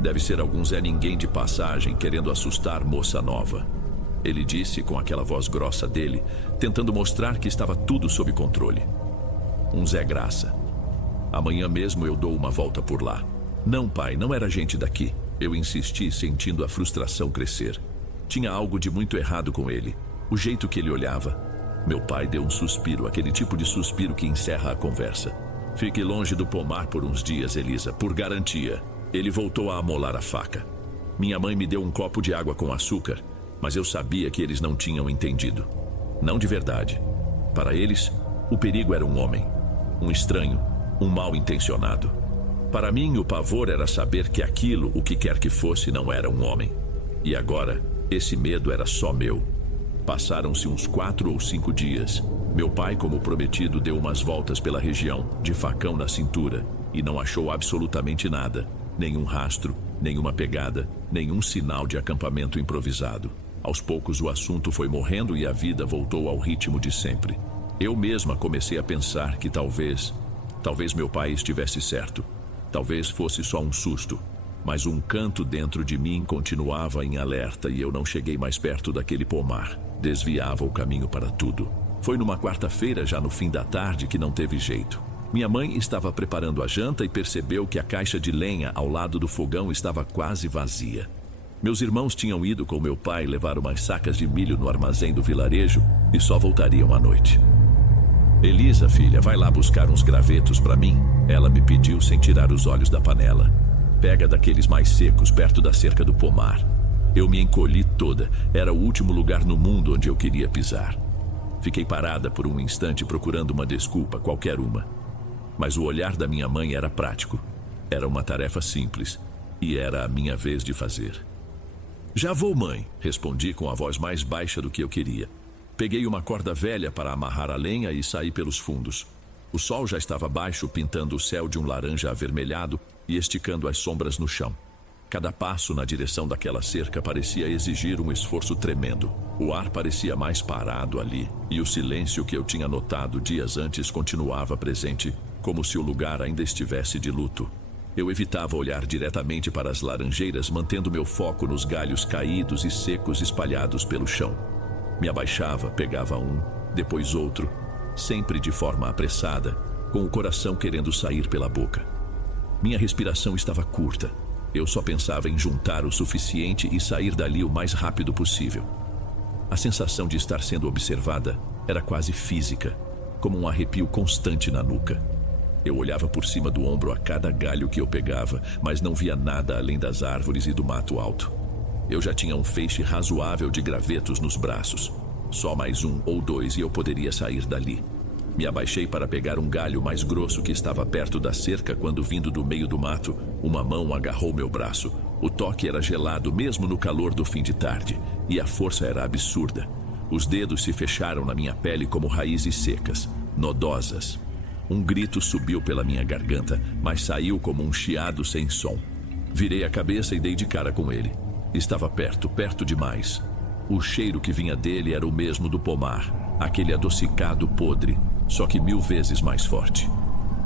Deve ser algum Zé Ninguém de passagem querendo assustar moça nova. Ele disse com aquela voz grossa dele, tentando mostrar que estava tudo sob controle. Um Zé Graça. Amanhã mesmo eu dou uma volta por lá. Não, pai, não era gente daqui. Eu insisti, sentindo a frustração crescer. Tinha algo de muito errado com ele. O jeito que ele olhava. Meu pai deu um suspiro, aquele tipo de suspiro que encerra a conversa. Fique longe do pomar por uns dias, Elisa, por garantia. Ele voltou a amolar a faca. Minha mãe me deu um copo de água com açúcar, mas eu sabia que eles não tinham entendido. Não de verdade. Para eles, o perigo era um homem. Um estranho, um mal-intencionado. Para mim, o pavor era saber que aquilo, o que quer que fosse, não era um homem. E agora, esse medo era só meu. Passaram-se uns 4 ou 5 dias. Meu pai, como prometido, deu umas voltas pela região, de facão na cintura, e não achou absolutamente nada. Nenhum rastro, nenhuma pegada, nenhum sinal de acampamento improvisado. Aos poucos o assunto foi morrendo e a vida voltou ao ritmo de sempre. Eu mesma comecei a pensar que talvez meu pai estivesse certo. Talvez fosse só um susto. Mas um canto dentro de mim continuava em alerta e eu não cheguei mais perto daquele pomar. Desviava o caminho para tudo. Foi numa quarta-feira, já no fim da tarde, que não teve jeito. Minha mãe estava preparando a janta e percebeu que a caixa de lenha ao lado do fogão estava quase vazia. Meus irmãos tinham ido com meu pai levar umas sacas de milho no armazém do vilarejo e só voltariam à noite. Elisa, filha, vai lá buscar uns gravetos para mim. Ela me pediu sem tirar os olhos da panela. Pega daqueles mais secos perto da cerca do pomar. Eu me encolhi toda. Era o último lugar no mundo onde eu queria pisar. Fiquei parada por um instante procurando uma desculpa, qualquer uma. Mas o olhar da minha mãe era prático. Era uma tarefa simples. e era a minha vez de fazer. Já vou, mãe, respondi com a voz mais baixa do que eu queria. Peguei uma corda velha para amarrar a lenha e saí pelos fundos. O sol já estava baixo, pintando o céu de um laranja avermelhado e esticando as sombras no chão. Cada passo na direção daquela cerca parecia exigir um esforço tremendo. O ar parecia mais parado ali, e o silêncio que eu tinha notado dias antes continuava presente, como se o lugar ainda estivesse de luto. Eu evitava olhar diretamente para as laranjeiras, mantendo meu foco nos galhos caídos e secos espalhados pelo chão. Me abaixava, pegava um, depois outro, sempre de forma apressada, com o coração querendo sair pela boca. Minha respiração estava curta. Eu só pensava em juntar o suficiente e sair dali o mais rápido possível. A sensação de estar sendo observada era quase física, como um arrepio constante na nuca. Eu olhava por cima do ombro a cada galho que eu pegava, mas não via nada além das árvores e do mato alto. Eu já tinha um feixe razoável de gravetos nos braços. Só mais um ou dois e eu poderia sair dali. Me abaixei para pegar um galho mais grosso que estava perto da cerca quando, vindo do meio do mato, uma mão agarrou meu braço. O toque era gelado mesmo no calor do fim de tarde, e a força era absurda. Os dedos se fecharam na minha pele como raízes secas, nodosas. Um grito subiu pela minha garganta, mas saiu como um chiado sem som. Virei a cabeça e dei de cara com ele. Estava perto, perto demais. O cheiro que vinha dele era o mesmo do pomar, aquele adocicado podre, só que 1000 vezes mais forte.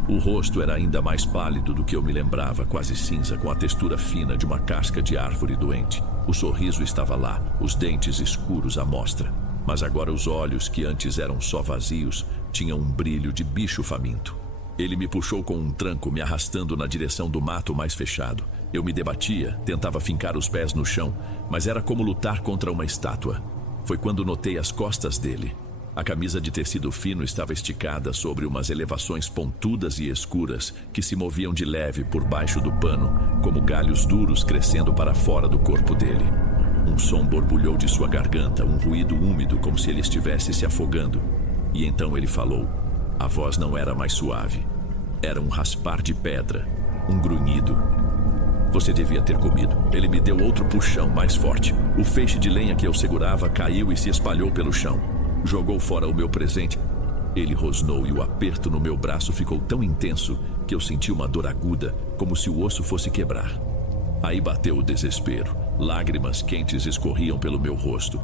O rosto era ainda mais pálido do que eu me lembrava, quase cinza, com a textura fina de uma casca de árvore doente. O sorriso estava lá, os dentes escuros à mostra. Mas agora os olhos, que antes eram só vazios, tinham um brilho de bicho faminto. Ele me puxou com um tranco, me arrastando na direção do mato mais fechado. Eu me debatia, tentava fincar os pés no chão, mas era como lutar contra uma estátua. Foi quando notei as costas dele. A camisa de tecido fino estava esticada sobre umas elevações pontudas e escuras que se moviam de leve por baixo do pano, como galhos duros crescendo para fora do corpo dele. Um som borbulhou de sua garganta, um ruído úmido como se ele estivesse se afogando. E então ele falou. A voz não era mais suave. Era um raspar de pedra, um grunhido. Você devia ter comido. Ele me deu outro puxão mais forte. O feixe de lenha que eu segurava caiu e se espalhou pelo chão. Jogou fora o meu presente. Ele rosnou e o aperto no meu braço ficou tão intenso que eu senti uma dor aguda, como se o osso fosse quebrar. Aí bateu o desespero. Lágrimas quentes escorriam pelo meu rosto.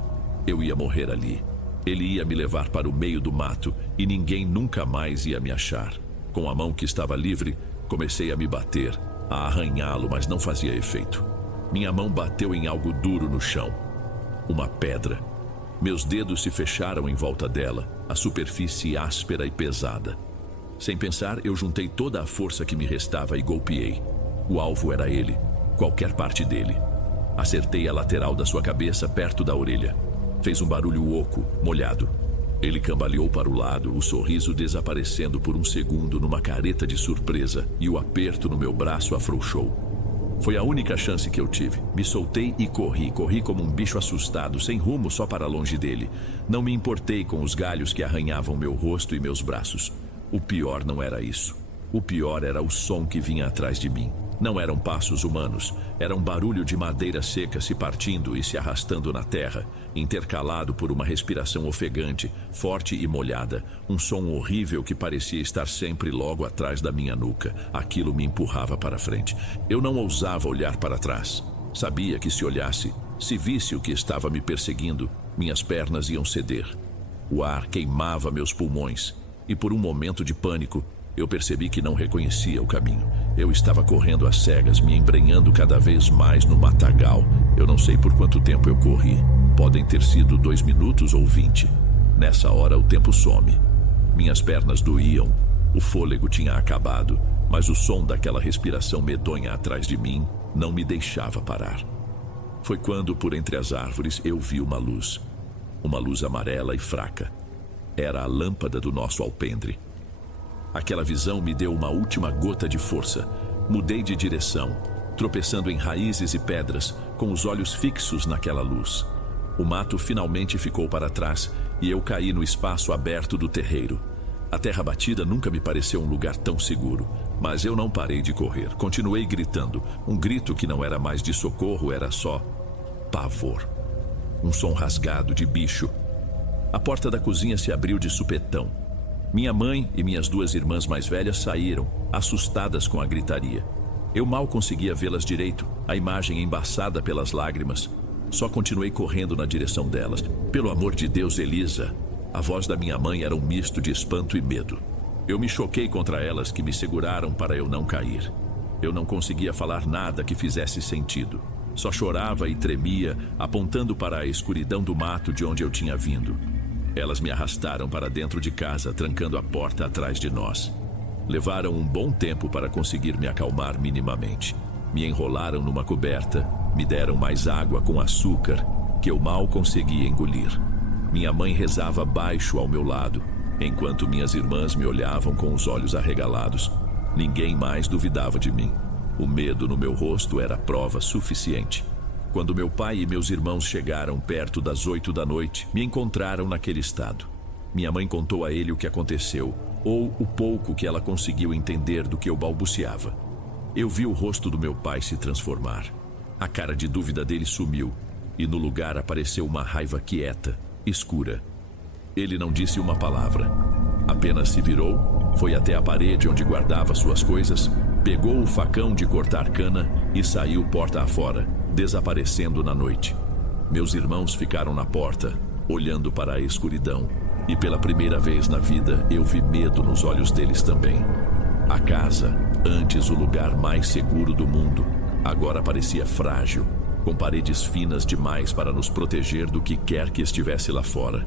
Eu ia morrer ali. Ele ia me levar para o meio do mato e ninguém nunca mais ia me achar. Com a mão que estava livre, comecei a me bater, a arranhá-lo, mas não fazia efeito. Minha mão bateu em algo duro no chão. Uma pedra. Meus dedos se fecharam em volta dela, a superfície áspera e pesada. Sem pensar, eu juntei toda a força que me restava e golpeei. O alvo era ele, qualquer parte dele. Acertei a lateral da sua cabeça perto da orelha. Fez um barulho oco, molhado. Ele cambaleou para o lado, o sorriso desaparecendo por um segundo numa careta de surpresa, e o aperto no meu braço afrouxou. Foi a única chance que eu tive. Me soltei e corri como um bicho assustado, sem rumo, só para longe dele. Não me importei com os galhos que arranhavam meu rosto e meus braços. O pior não era isso. O pior era o som que vinha atrás de mim. Não eram passos humanos, era um barulho de madeira seca se partindo e se arrastando na terra, intercalado por uma respiração ofegante, forte e molhada, um som horrível que parecia estar sempre logo atrás da minha nuca. Aquilo me empurrava para frente. Eu não ousava olhar para trás. Sabia que se olhasse, se visse o que estava me perseguindo, minhas pernas iam ceder. O ar queimava meus pulmões, e por um momento de pânico, eu percebi que não reconhecia o caminho. Eu estava correndo às cegas, me embrenhando cada vez mais no matagal. Eu não sei por quanto tempo eu corri. Podem ter sido 2 minutos ou 20. Nessa hora o tempo some. Minhas pernas doíam, o fôlego tinha acabado, mas o som daquela respiração medonha atrás de mim não me deixava parar. Foi quando, por entre as árvores, eu vi uma luz amarela e fraca. Era a lâmpada do nosso alpendre. Aquela visão me deu uma última gota de força. Mudei de direção, tropeçando em raízes e pedras, com os olhos fixos naquela luz. O mato finalmente ficou para trás e eu caí no espaço aberto do terreiro. A terra batida nunca me pareceu um lugar tão seguro, mas eu não parei de correr. Continuei gritando, um grito que não era mais de socorro, era só pavor. Um som rasgado de bicho. A porta da cozinha se abriu de supetão. Minha mãe e minhas 2 irmãs mais velhas saíram, assustadas com a gritaria. Eu mal conseguia vê-las direito, a imagem embaçada pelas lágrimas. Só continuei correndo na direção delas. Pelo amor de Deus, Elisa! A voz da minha mãe era um misto de espanto e medo. Eu me choquei contra elas, que me seguraram para eu não cair. Eu não conseguia falar nada que fizesse sentido. Só chorava e tremia, apontando para a escuridão do mato de onde eu tinha vindo. Elas me arrastaram para dentro de casa, trancando a porta atrás de nós. Levaram um bom tempo para conseguir me acalmar minimamente. Me enrolaram numa coberta, me deram mais água com açúcar, que eu mal conseguia engolir. Minha mãe rezava baixo ao meu lado, enquanto minhas irmãs me olhavam com os olhos arregalados. Ninguém mais duvidava de mim. O medo no meu rosto era prova suficiente. Quando meu pai e meus irmãos chegaram perto das 8 da noite, me encontraram naquele estado. Minha mãe contou a ele o que aconteceu, ou o pouco que ela conseguiu entender do que eu balbuciava. Eu vi o rosto do meu pai se transformar. A cara de dúvida dele sumiu, e no lugar apareceu uma raiva quieta, escura. Ele não disse uma palavra. Apenas se virou, foi até a parede onde guardava suas coisas, pegou o facão de cortar cana e saiu porta afora, desaparecendo na noite. Meus irmãos ficaram na porta, olhando para a escuridão, e pela primeira vez na vida eu vi medo nos olhos deles também. A casa, antes o lugar mais seguro do mundo, agora parecia frágil, com paredes finas demais para nos proteger do que quer que estivesse lá fora.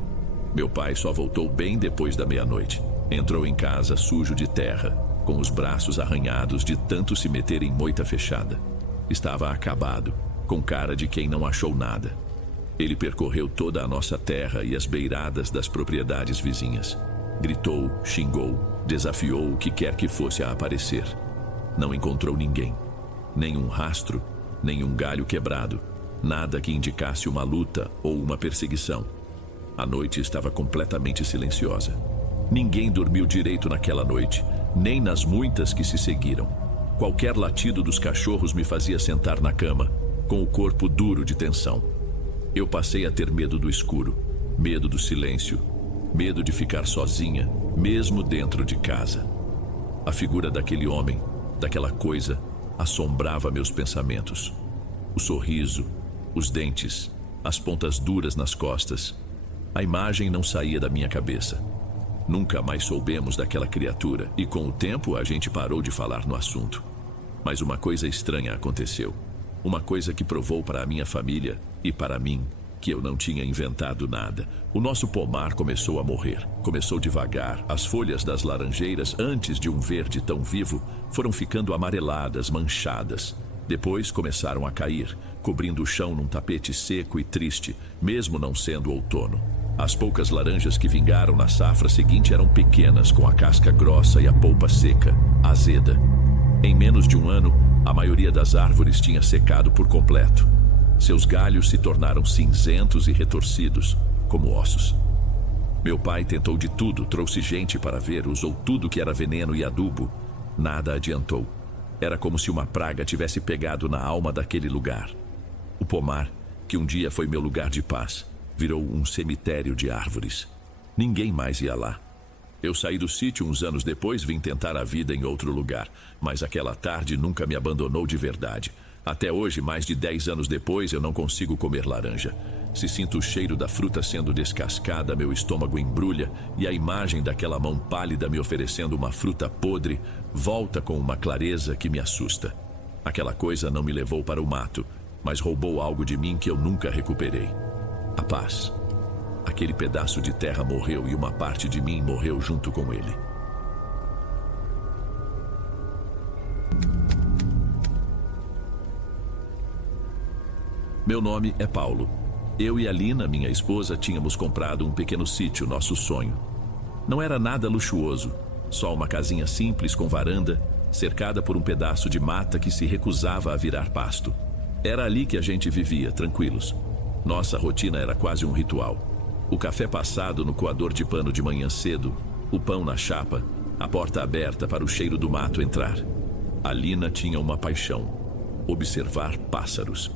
Meu pai só voltou bem depois da meia-noite. Entrou em casa sujo de terra, com os braços arranhados de tanto se meter em moita fechada. Estava acabado, com cara de quem não achou nada. Ele percorreu toda a nossa terra e as beiradas das propriedades vizinhas. Gritou, xingou, desafiou o que quer que fosse a aparecer. Não encontrou ninguém. Nenhum rastro, nenhum galho quebrado. Nada que indicasse uma luta ou uma perseguição. A noite estava completamente silenciosa. Ninguém dormiu direito naquela noite, nem nas muitas que se seguiram. Qualquer latido dos cachorros me fazia sentar na cama, com o corpo duro de tensão. Eu passei a ter medo do escuro, medo do silêncio, medo de ficar sozinha, mesmo dentro de casa. A figura daquele homem, daquela coisa, assombrava meus pensamentos. O sorriso, os dentes, as pontas duras nas costas. A imagem não saía da minha cabeça. Nunca mais soubemos daquela criatura e com o tempo a gente parou de falar no assunto. Mas uma coisa estranha aconteceu. Uma coisa que provou para a minha família e para mim que eu não tinha inventado nada. O nosso pomar começou a morrer. Começou devagar. As folhas das laranjeiras, antes de um verde tão vivo, foram ficando amareladas, manchadas. Depois começaram a cair, cobrindo o chão num tapete seco e triste, mesmo não sendo outono. As poucas laranjas que vingaram na safra seguinte eram pequenas, com a casca grossa e a polpa seca, azeda. Em menos de um ano, a maioria das árvores tinha secado por completo. Seus galhos se tornaram cinzentos e retorcidos, como ossos. Meu pai tentou de tudo, trouxe gente para ver, usou tudo que era veneno e adubo. Nada adiantou. Era como se uma praga tivesse pegado na alma daquele lugar. O pomar, que um dia foi meu lugar de paz, virou um cemitério de árvores. Ninguém mais ia lá. Eu saí do sítio uns anos depois, vim tentar a vida em outro lugar, mas aquela tarde nunca me abandonou de verdade. Até hoje, mais de 10 anos depois, eu não consigo comer laranja. Se sinto o cheiro da fruta sendo descascada, meu estômago embrulha e a imagem daquela mão pálida me oferecendo uma fruta podre volta com uma clareza que me assusta. Aquela coisa não me levou para o mato, mas roubou algo de mim que eu nunca recuperei. A paz. Aquele pedaço de terra morreu e uma parte de mim morreu junto com ele. Meu nome é Paulo. Eu e a Lina, minha esposa, tínhamos comprado um pequeno sítio, nosso sonho. Não era nada luxuoso, só uma casinha simples com varanda, cercada por um pedaço de mata que se recusava a virar pasto. Era ali que a gente vivia, tranquilos. Nossa rotina era quase um ritual. O café passado no coador de pano de manhã cedo, O pão na chapa, a porta aberta para o cheiro do mato entrar. A Lina tinha uma paixão: observar pássaros.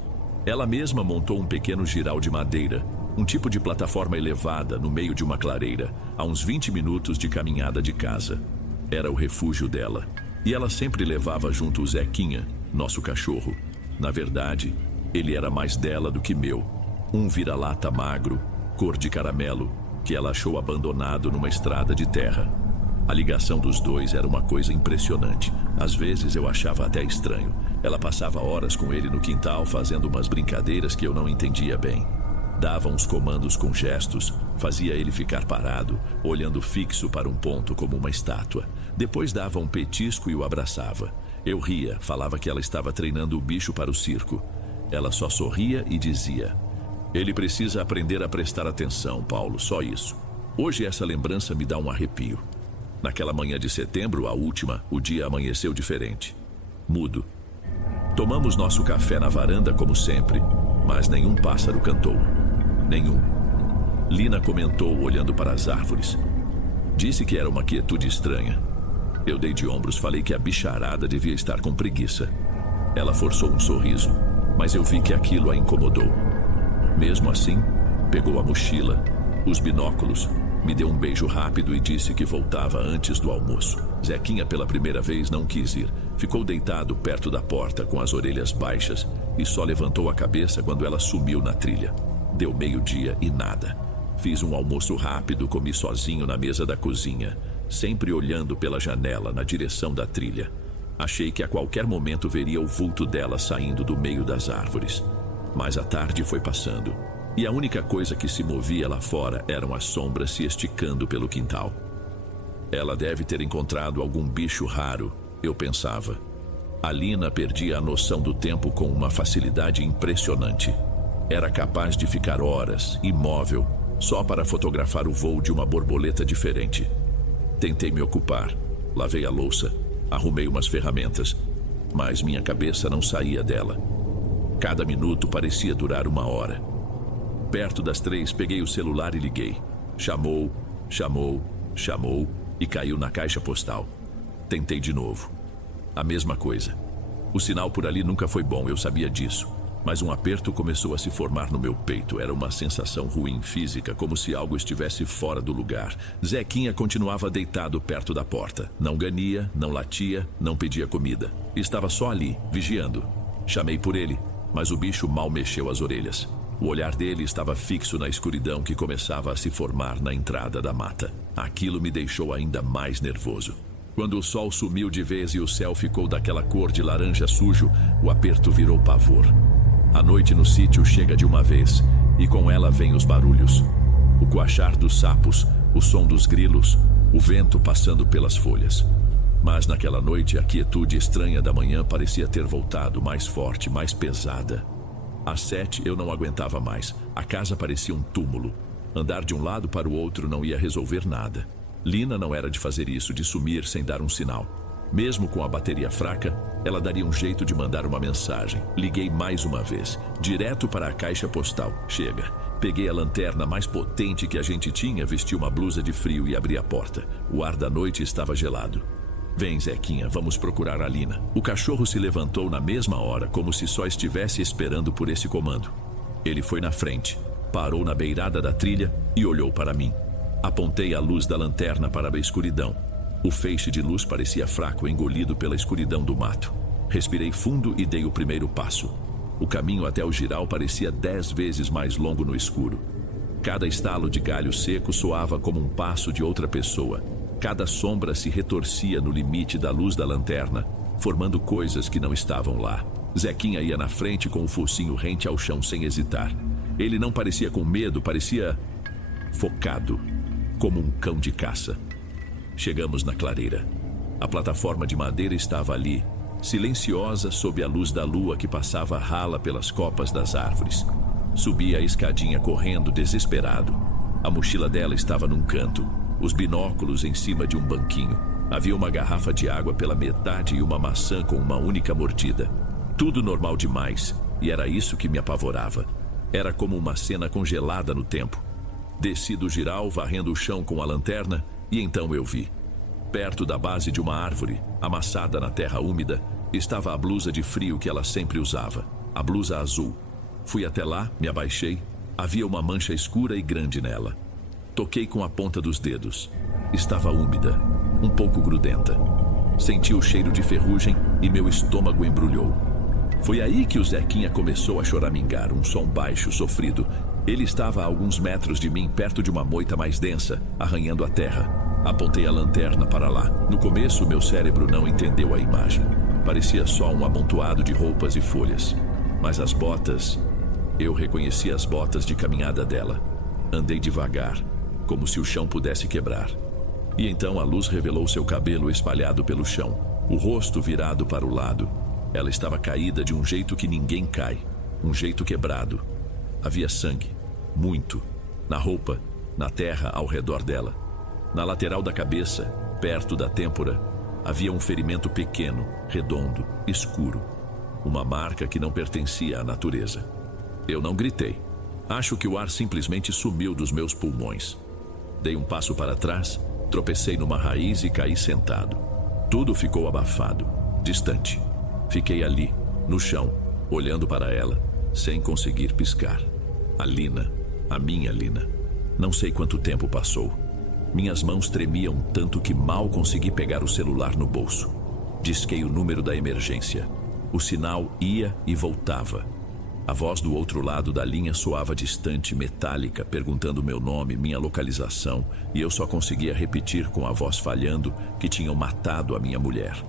Ela mesma montou um pequeno giral de madeira, um tipo de plataforma elevada no meio de uma clareira, a uns 20 minutos de caminhada de casa. Era o refúgio dela. E ela sempre levava junto o Zequinha, nosso cachorro. Na verdade, ele era mais dela do que meu. Um vira-lata magro, cor de caramelo, que ela achou abandonado numa estrada de terra. A ligação dos dois era uma coisa impressionante. Às vezes eu achava até estranho. Ela passava horas com ele no quintal fazendo umas brincadeiras que eu não entendia bem. Dava uns comandos com gestos, fazia ele ficar parado, olhando fixo para um ponto como uma estátua. Depois dava um petisco e o abraçava. Eu ria, falava que ela estava treinando o bicho para o circo. Ela só sorria e dizia: "Ele precisa aprender a prestar atenção, Paulo, só isso." Hoje essa lembrança me dá um arrepio. Naquela manhã de setembro, a última, o dia amanheceu diferente. Mudo. Tomamos nosso café na varanda como sempre, mas nenhum pássaro cantou. Nenhum. Lina comentou olhando para as árvores. Disse que era uma quietude estranha. Eu dei de ombros, falei que a bicharada devia estar com preguiça. Ela forçou um sorriso, mas eu vi que aquilo a incomodou. Mesmo assim, pegou a mochila, os binóculos, me deu um beijo rápido e disse que voltava antes do almoço. Zequinha pela primeira vez não quis ir. Ficou deitado perto da porta com as orelhas baixas e só levantou a cabeça quando ela sumiu na trilha. Deu meio-dia e nada. Fiz um almoço rápido, comi sozinho na mesa da cozinha, sempre olhando pela janela na direção da trilha. Achei que a qualquer momento veria o vulto dela saindo do meio das árvores. Mas a tarde foi passando, e a única coisa que se movia lá fora eram as sombras se esticando pelo quintal. Ela deve ter encontrado algum bicho raro, eu pensava. A Lina perdia a noção do tempo com uma facilidade impressionante. Era capaz de ficar horas, imóvel, só para fotografar o voo de uma borboleta diferente. Tentei me ocupar, lavei a louça, arrumei umas ferramentas, mas minha cabeça não saía dela. Cada minuto parecia durar uma hora. Perto das 3, peguei o celular e liguei. Chamou e caiu na caixa postal. Tentei de novo. A mesma coisa. O sinal por ali nunca foi bom, eu sabia disso. Mas um aperto começou a se formar no meu peito. Era uma sensação ruim física, como se algo estivesse fora do lugar. Zequinha continuava deitado perto da porta. Não gania, não latia, não pedia comida. Estava só ali, vigiando. Chamei por ele, mas o bicho mal mexeu as orelhas. O olhar dele estava fixo na escuridão que começava a se formar na entrada da mata. Aquilo me deixou ainda mais nervoso. Quando o sol sumiu de vez e o céu ficou daquela cor de laranja sujo, o aperto virou pavor. A noite no sítio chega de uma vez, e com ela vem os barulhos. O coachar dos sapos, o som dos grilos, o vento passando pelas folhas. Mas naquela noite a quietude estranha da manhã parecia ter voltado, mais forte, mais pesada. Às 7 eu não aguentava mais. A casa parecia um túmulo. Andar de um lado para o outro não ia resolver nada. Lina não era de fazer isso, de sumir sem dar um sinal. Mesmo com a bateria fraca, ela daria um jeito de mandar uma mensagem. Liguei mais uma vez, direto para a caixa postal. Chega. Peguei a lanterna mais potente que a gente tinha, vesti uma blusa de frio e abri a porta. O ar da noite estava gelado. Vem, Zequinha, vamos procurar a Lina. O cachorro se levantou na mesma hora, como se só estivesse esperando por esse comando. Ele foi na frente, parou na beirada da trilha e olhou para mim. Apontei a luz da lanterna para a escuridão. O feixe de luz parecia fraco, engolido pela escuridão do mato. Respirei fundo e dei o primeiro passo. O caminho até o giral parecia 10 vezes mais longo no escuro. Cada estalo de galho seco soava como um passo de outra pessoa. Cada sombra se retorcia no limite da luz da lanterna, formando coisas que não estavam lá. Zequinha ia na frente com o focinho rente ao chão sem hesitar. Ele não parecia com medo, parecia focado, como um cão de caça. Chegamos na clareira. A plataforma de madeira estava ali, silenciosa sob a luz da lua que passava rala pelas copas das árvores. Subi a escadinha correndo, desesperado. A mochila dela estava num canto, os binóculos em cima de um banquinho. Havia uma garrafa de água pela metade e uma maçã com uma única mordida. Tudo normal demais, e era isso que me apavorava. Era como uma cena congelada no tempo. Desci do giral, varrendo o chão com a lanterna, E então eu vi. Perto da base de uma árvore, amassada na terra úmida, estava a blusa de frio que ela sempre usava, a blusa azul. Fui até lá, me abaixei. Havia uma mancha escura e grande nela. Toquei com a ponta dos dedos. Estava úmida, um pouco grudenta. Senti o cheiro de ferrugem e meu estômago embrulhou. Foi aí que o Zequinha começou a choramingar, um som baixo, sofrido. Ele estava a alguns metros de mim, perto de uma moita mais densa, arranhando a terra. Apontei a lanterna para lá. No começo, meu cérebro não entendeu a imagem. Parecia só um amontoado de roupas e folhas. Mas as botas... Eu reconheci as botas de caminhada dela. Andei devagar, como se o chão pudesse quebrar. E então a luz revelou seu cabelo espalhado pelo chão, o rosto virado para o lado. Ela estava caída de um jeito que ninguém cai, um jeito quebrado. Havia sangue, muito, na roupa, na terra ao redor dela. Na lateral da cabeça, perto da têmpora, havia um ferimento pequeno, redondo, escuro. Uma marca que não pertencia à natureza. Eu não gritei. Acho que o ar simplesmente sumiu dos meus pulmões. Dei um passo para trás, tropecei numa raiz e caí sentado. Tudo ficou abafado, distante. Fiquei ali, no chão, olhando para ela, sem conseguir piscar. A Lina, a minha Lina. Não sei quanto tempo passou. Minhas mãos tremiam tanto que mal consegui pegar o celular no bolso. Disquei o número da emergência. O sinal ia e voltava. A voz do outro lado da linha soava distante, metálica, perguntando meu nome, minha localização, e eu só conseguia repetir com a voz falhando que tinham matado a minha mulher.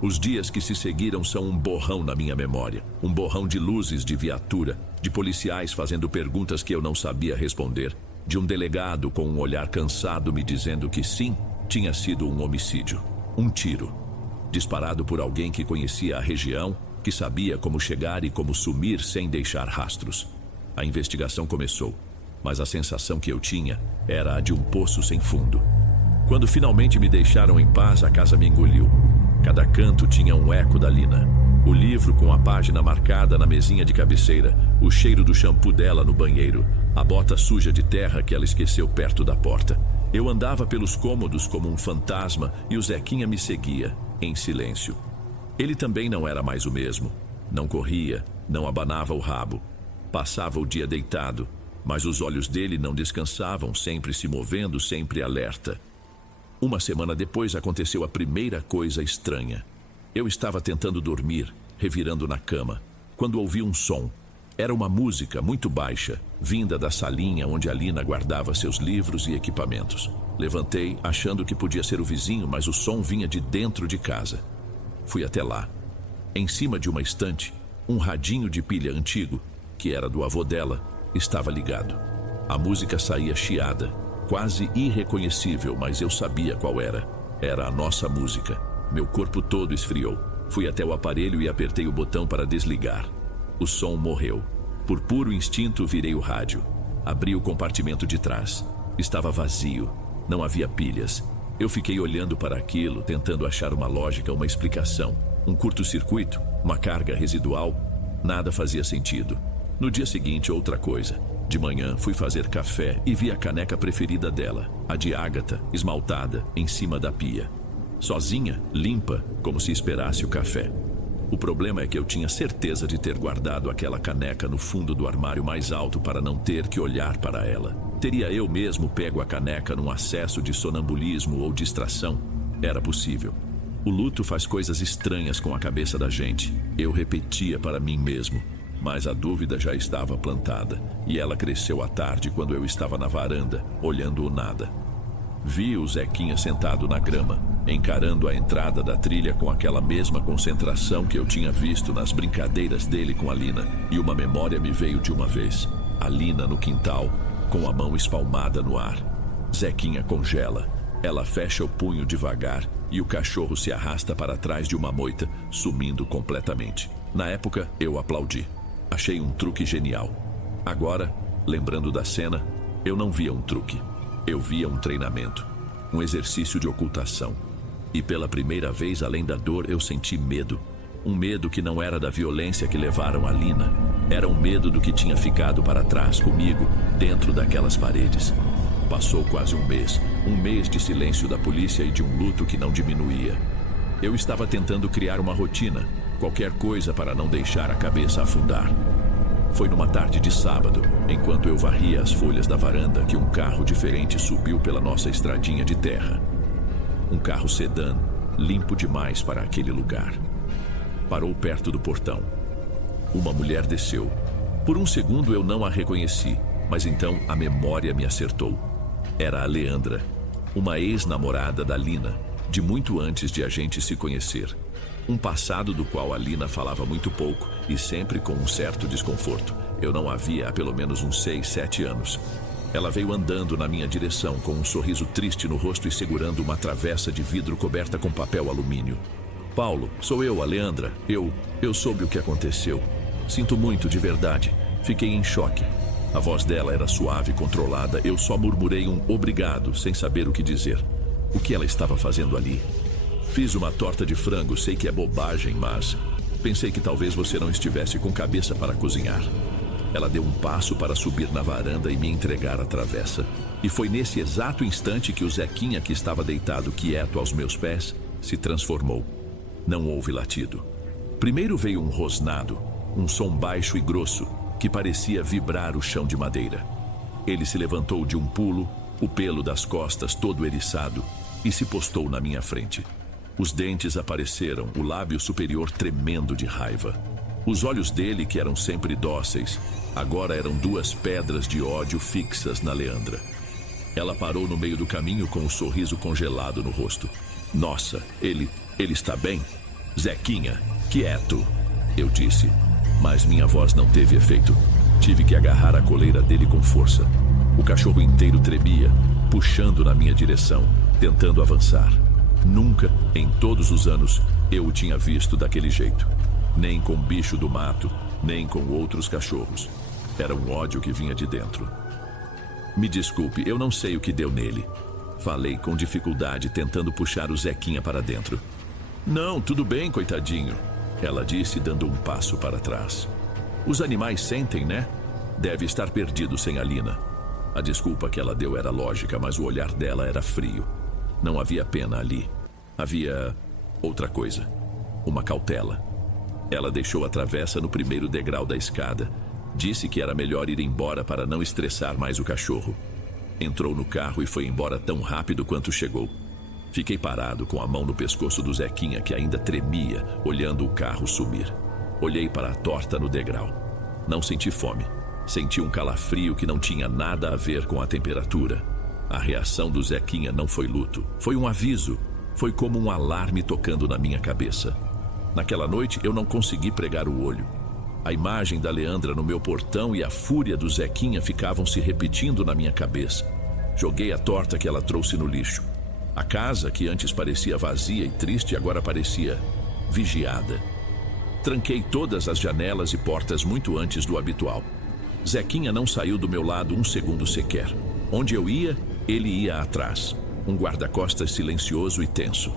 Os dias que se seguiram são um borrão na minha memória, um borrão de luzes de viatura, de policiais fazendo perguntas que eu não sabia responder, de um delegado com um olhar cansado me dizendo que sim, tinha sido um homicídio, um tiro, disparado por alguém que conhecia a região, que sabia como chegar e como sumir sem deixar rastros. A investigação começou, mas a sensação que eu tinha era a de um poço sem fundo. Quando finalmente me deixaram em paz, a casa me engoliu. Cada canto tinha um eco da Lina. O livro com a página marcada na mesinha de cabeceira, o cheiro do shampoo dela no banheiro, a bota suja de terra que ela esqueceu perto da porta. Eu andava pelos cômodos como um fantasma e o Zequinha me seguia, em silêncio. Ele também não era mais o mesmo. Não corria, não abanava o rabo. Passava o dia deitado, mas os olhos dele não descansavam, sempre se movendo, sempre alerta. Uma semana depois aconteceu a primeira coisa estranha. Eu estava tentando dormir, revirando na cama, quando ouvi um som. Era uma música muito baixa, vinda da salinha onde a Lina guardava seus livros e equipamentos. Levantei, achando que podia ser o vizinho, mas o som vinha de dentro de casa. Fui até lá. Em cima de uma estante, um radinho de pilha antigo, que era do avô dela, estava ligado. A música saía chiada, quase irreconhecível, mas eu sabia qual era. Era a nossa música. Meu corpo todo esfriou. Fui até o aparelho e apertei o botão para desligar. O som morreu. Por puro instinto, virei o rádio. Abri o compartimento de trás. Estava vazio. Não havia pilhas. Eu fiquei olhando para aquilo, tentando achar uma lógica, uma explicação. Um curto-circuito, uma carga residual. Nada fazia sentido. No dia seguinte, outra coisa. De manhã, fui fazer café e vi a caneca preferida dela, a de Ágata, esmaltada, em cima da pia. Sozinha, limpa, como se esperasse o café. O problema é que eu tinha certeza de ter guardado aquela caneca no fundo do armário mais alto para não ter que olhar para ela. Teria eu mesmo pego a caneca num acesso de sonambulismo ou distração? Era possível. O luto faz coisas estranhas com a cabeça da gente. Eu repetia para mim mesmo, mas a dúvida já estava plantada, e ela cresceu à tarde quando eu estava na varanda, olhando o nada. Vi o Zequinha sentado na grama, encarando a entrada da trilha com aquela mesma concentração que eu tinha visto nas brincadeiras dele com a Lina, e uma memória me veio de uma vez. A Lina no quintal, com a mão espalmada no ar. Zequinha congela. Ela fecha o punho devagar e o cachorro se arrasta para trás de uma moita, sumindo completamente. Na época, eu aplaudi. Achei um truque genial. Agora, lembrando da cena, eu não via um truque. Eu via um treinamento, um exercício de ocultação. E pela primeira vez, além da dor, eu senti medo. Um medo que não era da violência que levaram a Lina. Era um medo do que tinha ficado para trás comigo, dentro daquelas paredes. Passou quase um mês de silêncio da polícia e de um luto que não diminuía. Eu estava tentando criar uma rotina, qualquer coisa para não deixar a cabeça afundar. Foi numa tarde de sábado, enquanto eu varria as folhas da varanda, que um carro diferente subiu pela nossa estradinha de terra. Um carro sedã, limpo demais para aquele lugar. Parou perto do portão. Uma mulher desceu. Por um segundo eu não a reconheci, mas então a memória me acertou. Era a Leandra, uma ex-namorada da Lina, de muito antes de a gente se conhecer. Um passado do qual a Lina falava muito pouco e sempre com um certo desconforto. Eu não a via há pelo menos uns 6, 7 anos. Ela veio andando na minha direção com um sorriso triste no rosto e segurando uma travessa de vidro coberta com papel alumínio. Paulo, sou eu, a Leandra. Eu soube o que aconteceu. Sinto muito, de verdade. Fiquei em choque. A voz dela era suave e controlada. Eu só murmurei um obrigado, sem saber o que dizer. O que ela estava fazendo ali? Fiz uma torta de frango, sei que é bobagem, mas pensei que talvez você não estivesse com cabeça para cozinhar. Ela deu um passo para subir na varanda e me entregar a travessa. E foi nesse exato instante que o Zequinha, que estava deitado quieto aos meus pés, se transformou. Não houve latido. Primeiro veio um rosnado, um som baixo e grosso, que parecia vibrar o chão de madeira. Ele se levantou de um pulo, o pelo das costas todo eriçado, e se postou na minha frente. Os dentes apareceram, o lábio superior tremendo de raiva. Os olhos dele, que eram sempre dóceis, agora eram 2 pedras de ódio fixas na Leandra. Ela parou no meio do caminho com um sorriso congelado no rosto. Nossa, ele está bem? Zequinha, quieto, eu disse. Mas minha voz não teve efeito. Tive que agarrar a coleira dele com força. O cachorro inteiro tremia, puxando na minha direção, tentando avançar. Nunca, em todos os anos, eu o tinha visto daquele jeito. Nem com bicho do mato, nem com outros cachorros. Era um ódio que vinha de dentro. Me desculpe, eu não sei o que deu nele. Falei com dificuldade, tentando puxar o Zequinha para dentro. Não, tudo bem, coitadinho, ela disse, dando um passo para trás. Os animais sentem, né? Deve estar perdido sem a Lina. A desculpa que ela deu era lógica, mas o olhar dela era frio. Não havia pena ali. Havia outra coisa. Uma cautela. Ela deixou a travessa no primeiro degrau da escada. Disse que era melhor ir embora para não estressar mais o cachorro. Entrou no carro e foi embora tão rápido quanto chegou. Fiquei parado com a mão no pescoço do Zequinha, que ainda tremia, olhando o carro sumir. Olhei para a torta no degrau. Não senti fome. Senti um calafrio que não tinha nada a ver com a temperatura. A reação do Zequinha não foi luto. Foi um aviso. Foi como um alarme tocando na minha cabeça. Naquela noite eu não consegui pregar o olho. A imagem da Leandra no meu portão e a fúria do Zequinha ficavam se repetindo na minha cabeça. Joguei a torta que ela trouxe no lixo. A casa, que antes parecia vazia e triste, agora parecia vigiada. Tranquei todas as janelas e portas muito antes do habitual. Zequinha não saiu do meu lado um segundo sequer. Onde eu ia, ele ia atrás. Um guarda-costas silencioso e tenso.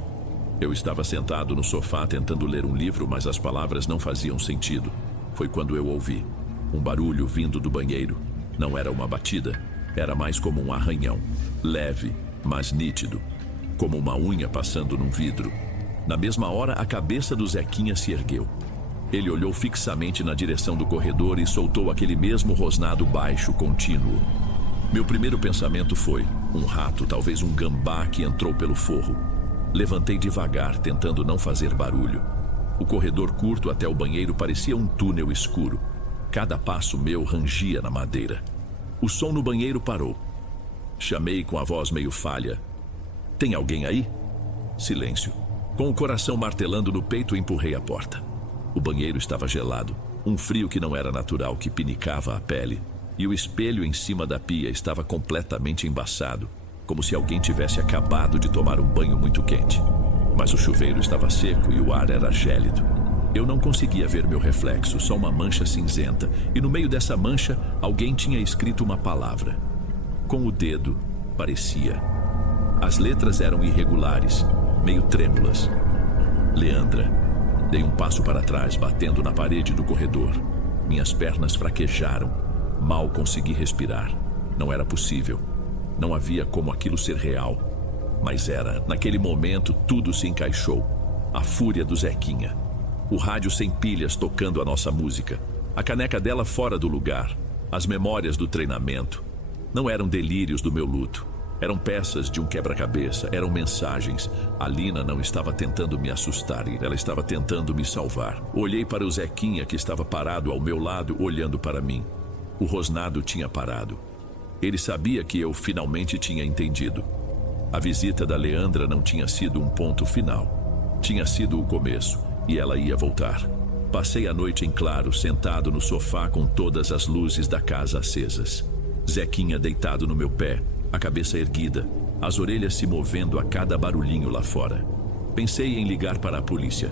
Eu estava sentado no sofá tentando ler um livro, mas as palavras não faziam sentido. Foi quando eu ouvi um barulho vindo do banheiro. Não era uma batida, era mais como um arranhão. Leve, mas nítido. Como uma unha passando num vidro. Na mesma hora, a cabeça do Zequinha se ergueu. Ele olhou fixamente na direção do corredor e soltou aquele mesmo rosnado baixo, contínuo. Meu primeiro pensamento foi: um rato, talvez um gambá que entrou pelo forro. Levantei devagar, tentando não fazer barulho. O corredor curto até o banheiro parecia um túnel escuro. Cada passo meu rangia na madeira. O som no banheiro parou. Chamei com a voz meio falha: tem alguém aí? Silêncio. Com o coração martelando no peito, empurrei a porta. O banheiro estava gelado, um frio que não era natural, que pinicava a pele. E o espelho em cima da pia estava completamente embaçado, como se alguém tivesse acabado de tomar um banho muito quente. Mas o chuveiro estava seco e o ar era gélido. Eu não conseguia ver meu reflexo, só uma mancha cinzenta. E no meio dessa mancha, alguém tinha escrito uma palavra. Com o dedo, parecia. As letras eram irregulares, meio trêmulas. Leandra. Dei um passo para trás, batendo na parede do corredor. Minhas pernas fraquejaram. Mal consegui respirar. Não era possível. Não havia como aquilo ser real. Mas era. Naquele momento, tudo se encaixou. A fúria do Zequinha. O rádio sem pilhas tocando a nossa música. A caneca dela fora do lugar. As memórias do treinamento. Não eram delírios do meu luto. Eram peças de um quebra-cabeça. Eram mensagens. A Lina não estava tentando me assustar. Ela estava tentando me salvar. Olhei para o Zequinha, que estava parado ao meu lado, olhando para mim. O rosnado tinha parado. Ele sabia que eu finalmente tinha entendido. A visita da Leandra não tinha sido um ponto final. Tinha sido o começo, e ela ia voltar. Passei a noite em claro, sentado no sofá com todas as luzes da casa acesas. Zequinha deitado no meu pé, a cabeça erguida, as orelhas se movendo a cada barulhinho lá fora. Pensei em ligar para a polícia.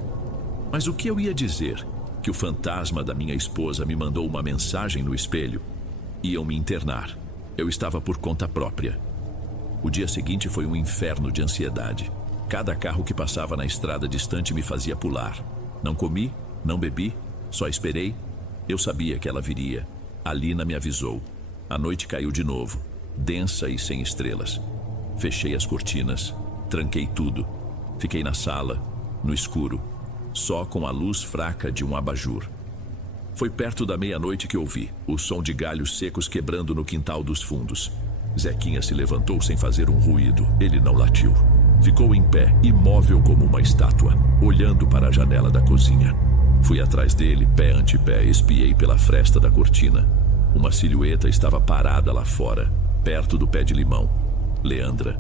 Mas o que eu ia dizer? Que o fantasma da minha esposa me mandou uma mensagem no espelho. Iam me internar. Eu estava por conta própria. O dia seguinte foi um inferno de ansiedade. Cada carro que passava na estrada distante me fazia pular. Não comi, não bebi, só esperei. Eu sabia que ela viria. A Lina me avisou. A noite caiu de novo, densa e sem estrelas. Fechei as cortinas, tranquei tudo. Fiquei na sala, no escuro, só com a luz fraca de um abajur. Foi perto da meia-noite que ouvi o som de galhos secos quebrando no quintal dos fundos. Zequinha se levantou sem fazer um ruído. Ele não latiu. Ficou em pé, imóvel como uma estátua, olhando para a janela da cozinha. Fui atrás dele, pé ante pé, espiei pela fresta da cortina. Uma silhueta estava parada lá fora, perto do pé de limão. Leandra.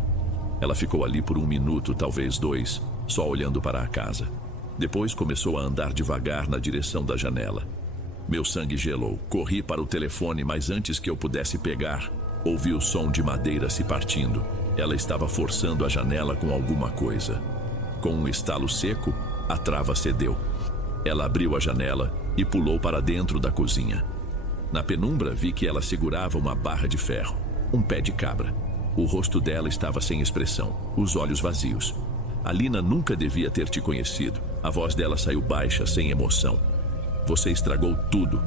Ela ficou ali por 1 minuto, talvez 2, só olhando para a casa. Depois começou a andar devagar na direção da janela. Meu sangue gelou. Corri para o telefone, mas antes que eu pudesse pegar, ouvi o som de madeira se partindo. Ela estava forçando a janela com alguma coisa. Com um estalo seco, a trava cedeu. Ela abriu a janela e pulou para dentro da cozinha. Na penumbra, vi que ela segurava uma barra de ferro, um pé de cabra. O rosto dela estava sem expressão, os olhos vazios. A Lina nunca devia ter te conhecido. A voz dela saiu baixa, sem emoção. Você estragou tudo.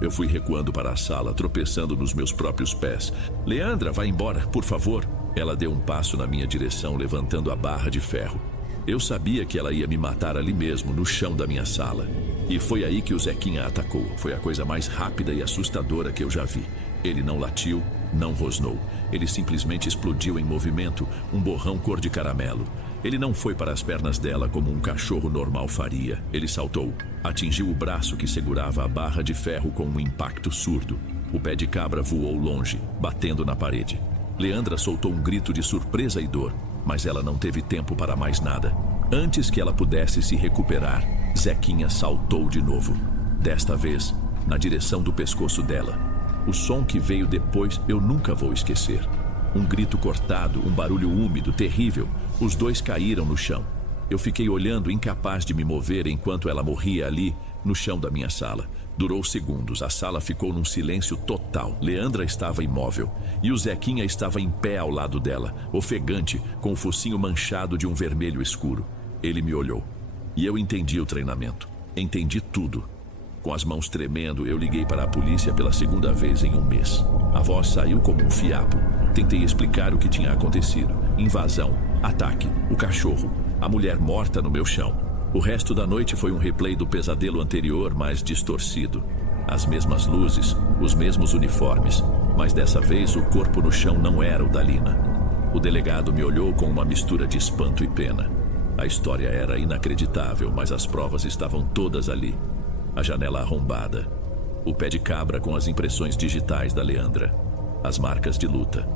Eu fui recuando para a sala, tropeçando nos meus próprios pés. Leandra, vá embora, por favor. Ela deu um passo na minha direção, levantando a barra de ferro. Eu sabia que ela ia me matar ali mesmo, no chão da minha sala. E foi aí que o Zequinha atacou. Foi a coisa mais rápida e assustadora que eu já vi. Ele não latiu, não rosnou. Ele simplesmente explodiu em movimento, um borrão cor de caramelo. Ele não foi para as pernas dela como um cachorro normal faria. Ele saltou, atingiu o braço que segurava a barra de ferro com um impacto surdo. O pé de cabra voou longe, batendo na parede. Leandra soltou um grito de surpresa e dor, mas ela não teve tempo para mais nada. Antes que ela pudesse se recuperar, Zequinha saltou de novo. Desta vez, na direção do pescoço dela. O som que veio depois eu nunca vou esquecer. Um grito cortado, um barulho úmido, terrível. Os dois caíram no chão. Eu fiquei olhando, incapaz de me mover enquanto ela morria ali, no chão da minha sala. Durou segundos, a sala ficou num silêncio total. Leandra estava imóvel, e o Zequinha estava em pé ao lado dela, ofegante, com o focinho manchado de um vermelho escuro. Ele me olhou, e eu entendi o treinamento. Entendi tudo. Com as mãos tremendo, eu liguei para a polícia pela segunda vez em 1 mês. A voz saiu como um fiapo. Tentei explicar o que tinha acontecido. Invasão, ataque, o cachorro, a mulher morta no meu chão. O resto da noite foi um replay do pesadelo anterior, mas distorcido. As mesmas luzes, os mesmos uniformes, mas dessa vez o corpo no chão não era o da Lina. O delegado me olhou com uma mistura de espanto e pena. A história era inacreditável, mas as provas estavam todas ali. A janela arrombada, o pé de cabra com as impressões digitais da Leandra, as marcas de luta,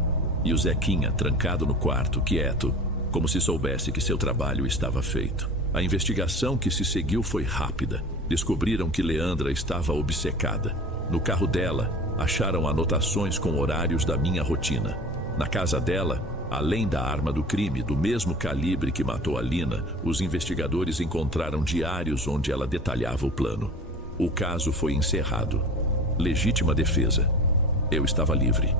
e o Zequinha trancado no quarto, quieto, como se soubesse que seu trabalho estava feito. A investigação que se seguiu foi rápida. Descobriram que Leandra estava obcecada. No carro dela, acharam anotações com horários da minha rotina. Na casa dela, além da arma do crime, do mesmo calibre que matou a Lina, os investigadores encontraram diários onde ela detalhava o plano. O caso foi encerrado. Legítima defesa. Eu estava livre.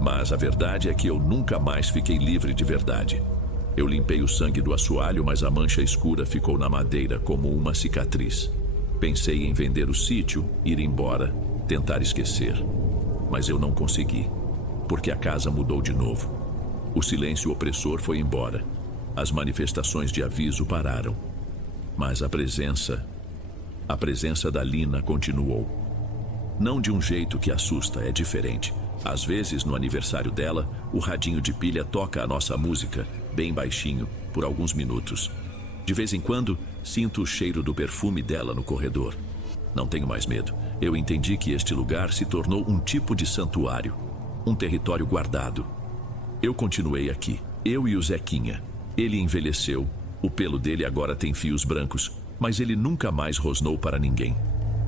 Mas a verdade é que eu nunca mais fiquei livre de verdade. Eu limpei o sangue do assoalho, mas a mancha escura ficou na madeira como uma cicatriz. Pensei em vender o sítio, ir embora, tentar esquecer. Mas eu não consegui. porque a casa mudou de novo. O silêncio opressor foi embora. As manifestações de aviso pararam. Mas a presença da Lina continuou. Não de um jeito que assusta, é diferente. Às vezes, no aniversário dela, o radinho de pilha toca a nossa música, bem baixinho, por alguns minutos. De vez em quando, sinto o cheiro do perfume dela no corredor. Não tenho mais medo. Eu entendi que este lugar se tornou um tipo de santuário, um território guardado. Eu continuei aqui, eu e o Zequinha. Ele envelheceu, o pelo dele agora tem fios brancos, mas ele nunca mais rosnou para ninguém.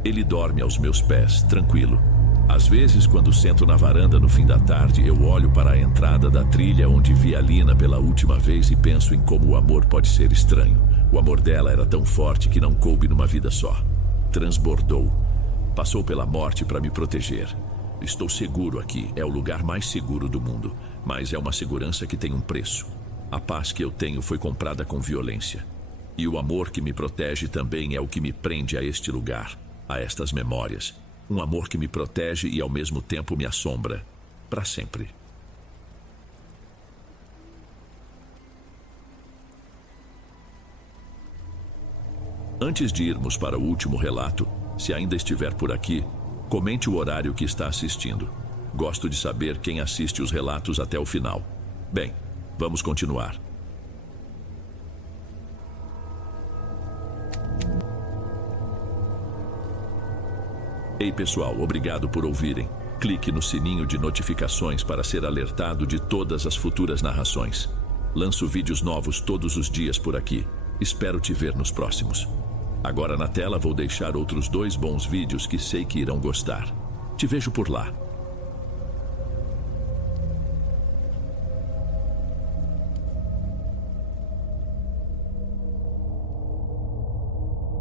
Ele dorme aos meus pés, tranquilo. Às vezes, quando sento na varanda no fim da tarde, eu olho para a entrada da trilha onde vi a Lina pela última vez e penso em como o amor pode ser estranho. O amor dela era tão forte que não coube numa vida só. Transbordou. Passou pela morte para me proteger. Estou seguro aqui, é o lugar mais seguro do mundo, mas é uma segurança que tem um preço. A paz que eu tenho foi comprada com violência. E o amor que me protege também é o que me prende a este lugar, a estas memórias. Um amor que me protege e ao mesmo tempo me assombra, para sempre. Antes de irmos para o último relato, se ainda estiver por aqui, comente o horário que está assistindo. Gosto de saber quem assiste os relatos até o final. Bem, vamos continuar. Ei pessoal, obrigado por ouvirem. Clique no sininho de notificações para ser alertado de todas as futuras narrações. Lanço vídeos novos todos os dias por aqui. Espero te ver nos próximos. Agora na tela vou deixar outros 2 bons vídeos que sei que irão gostar. Te vejo por lá.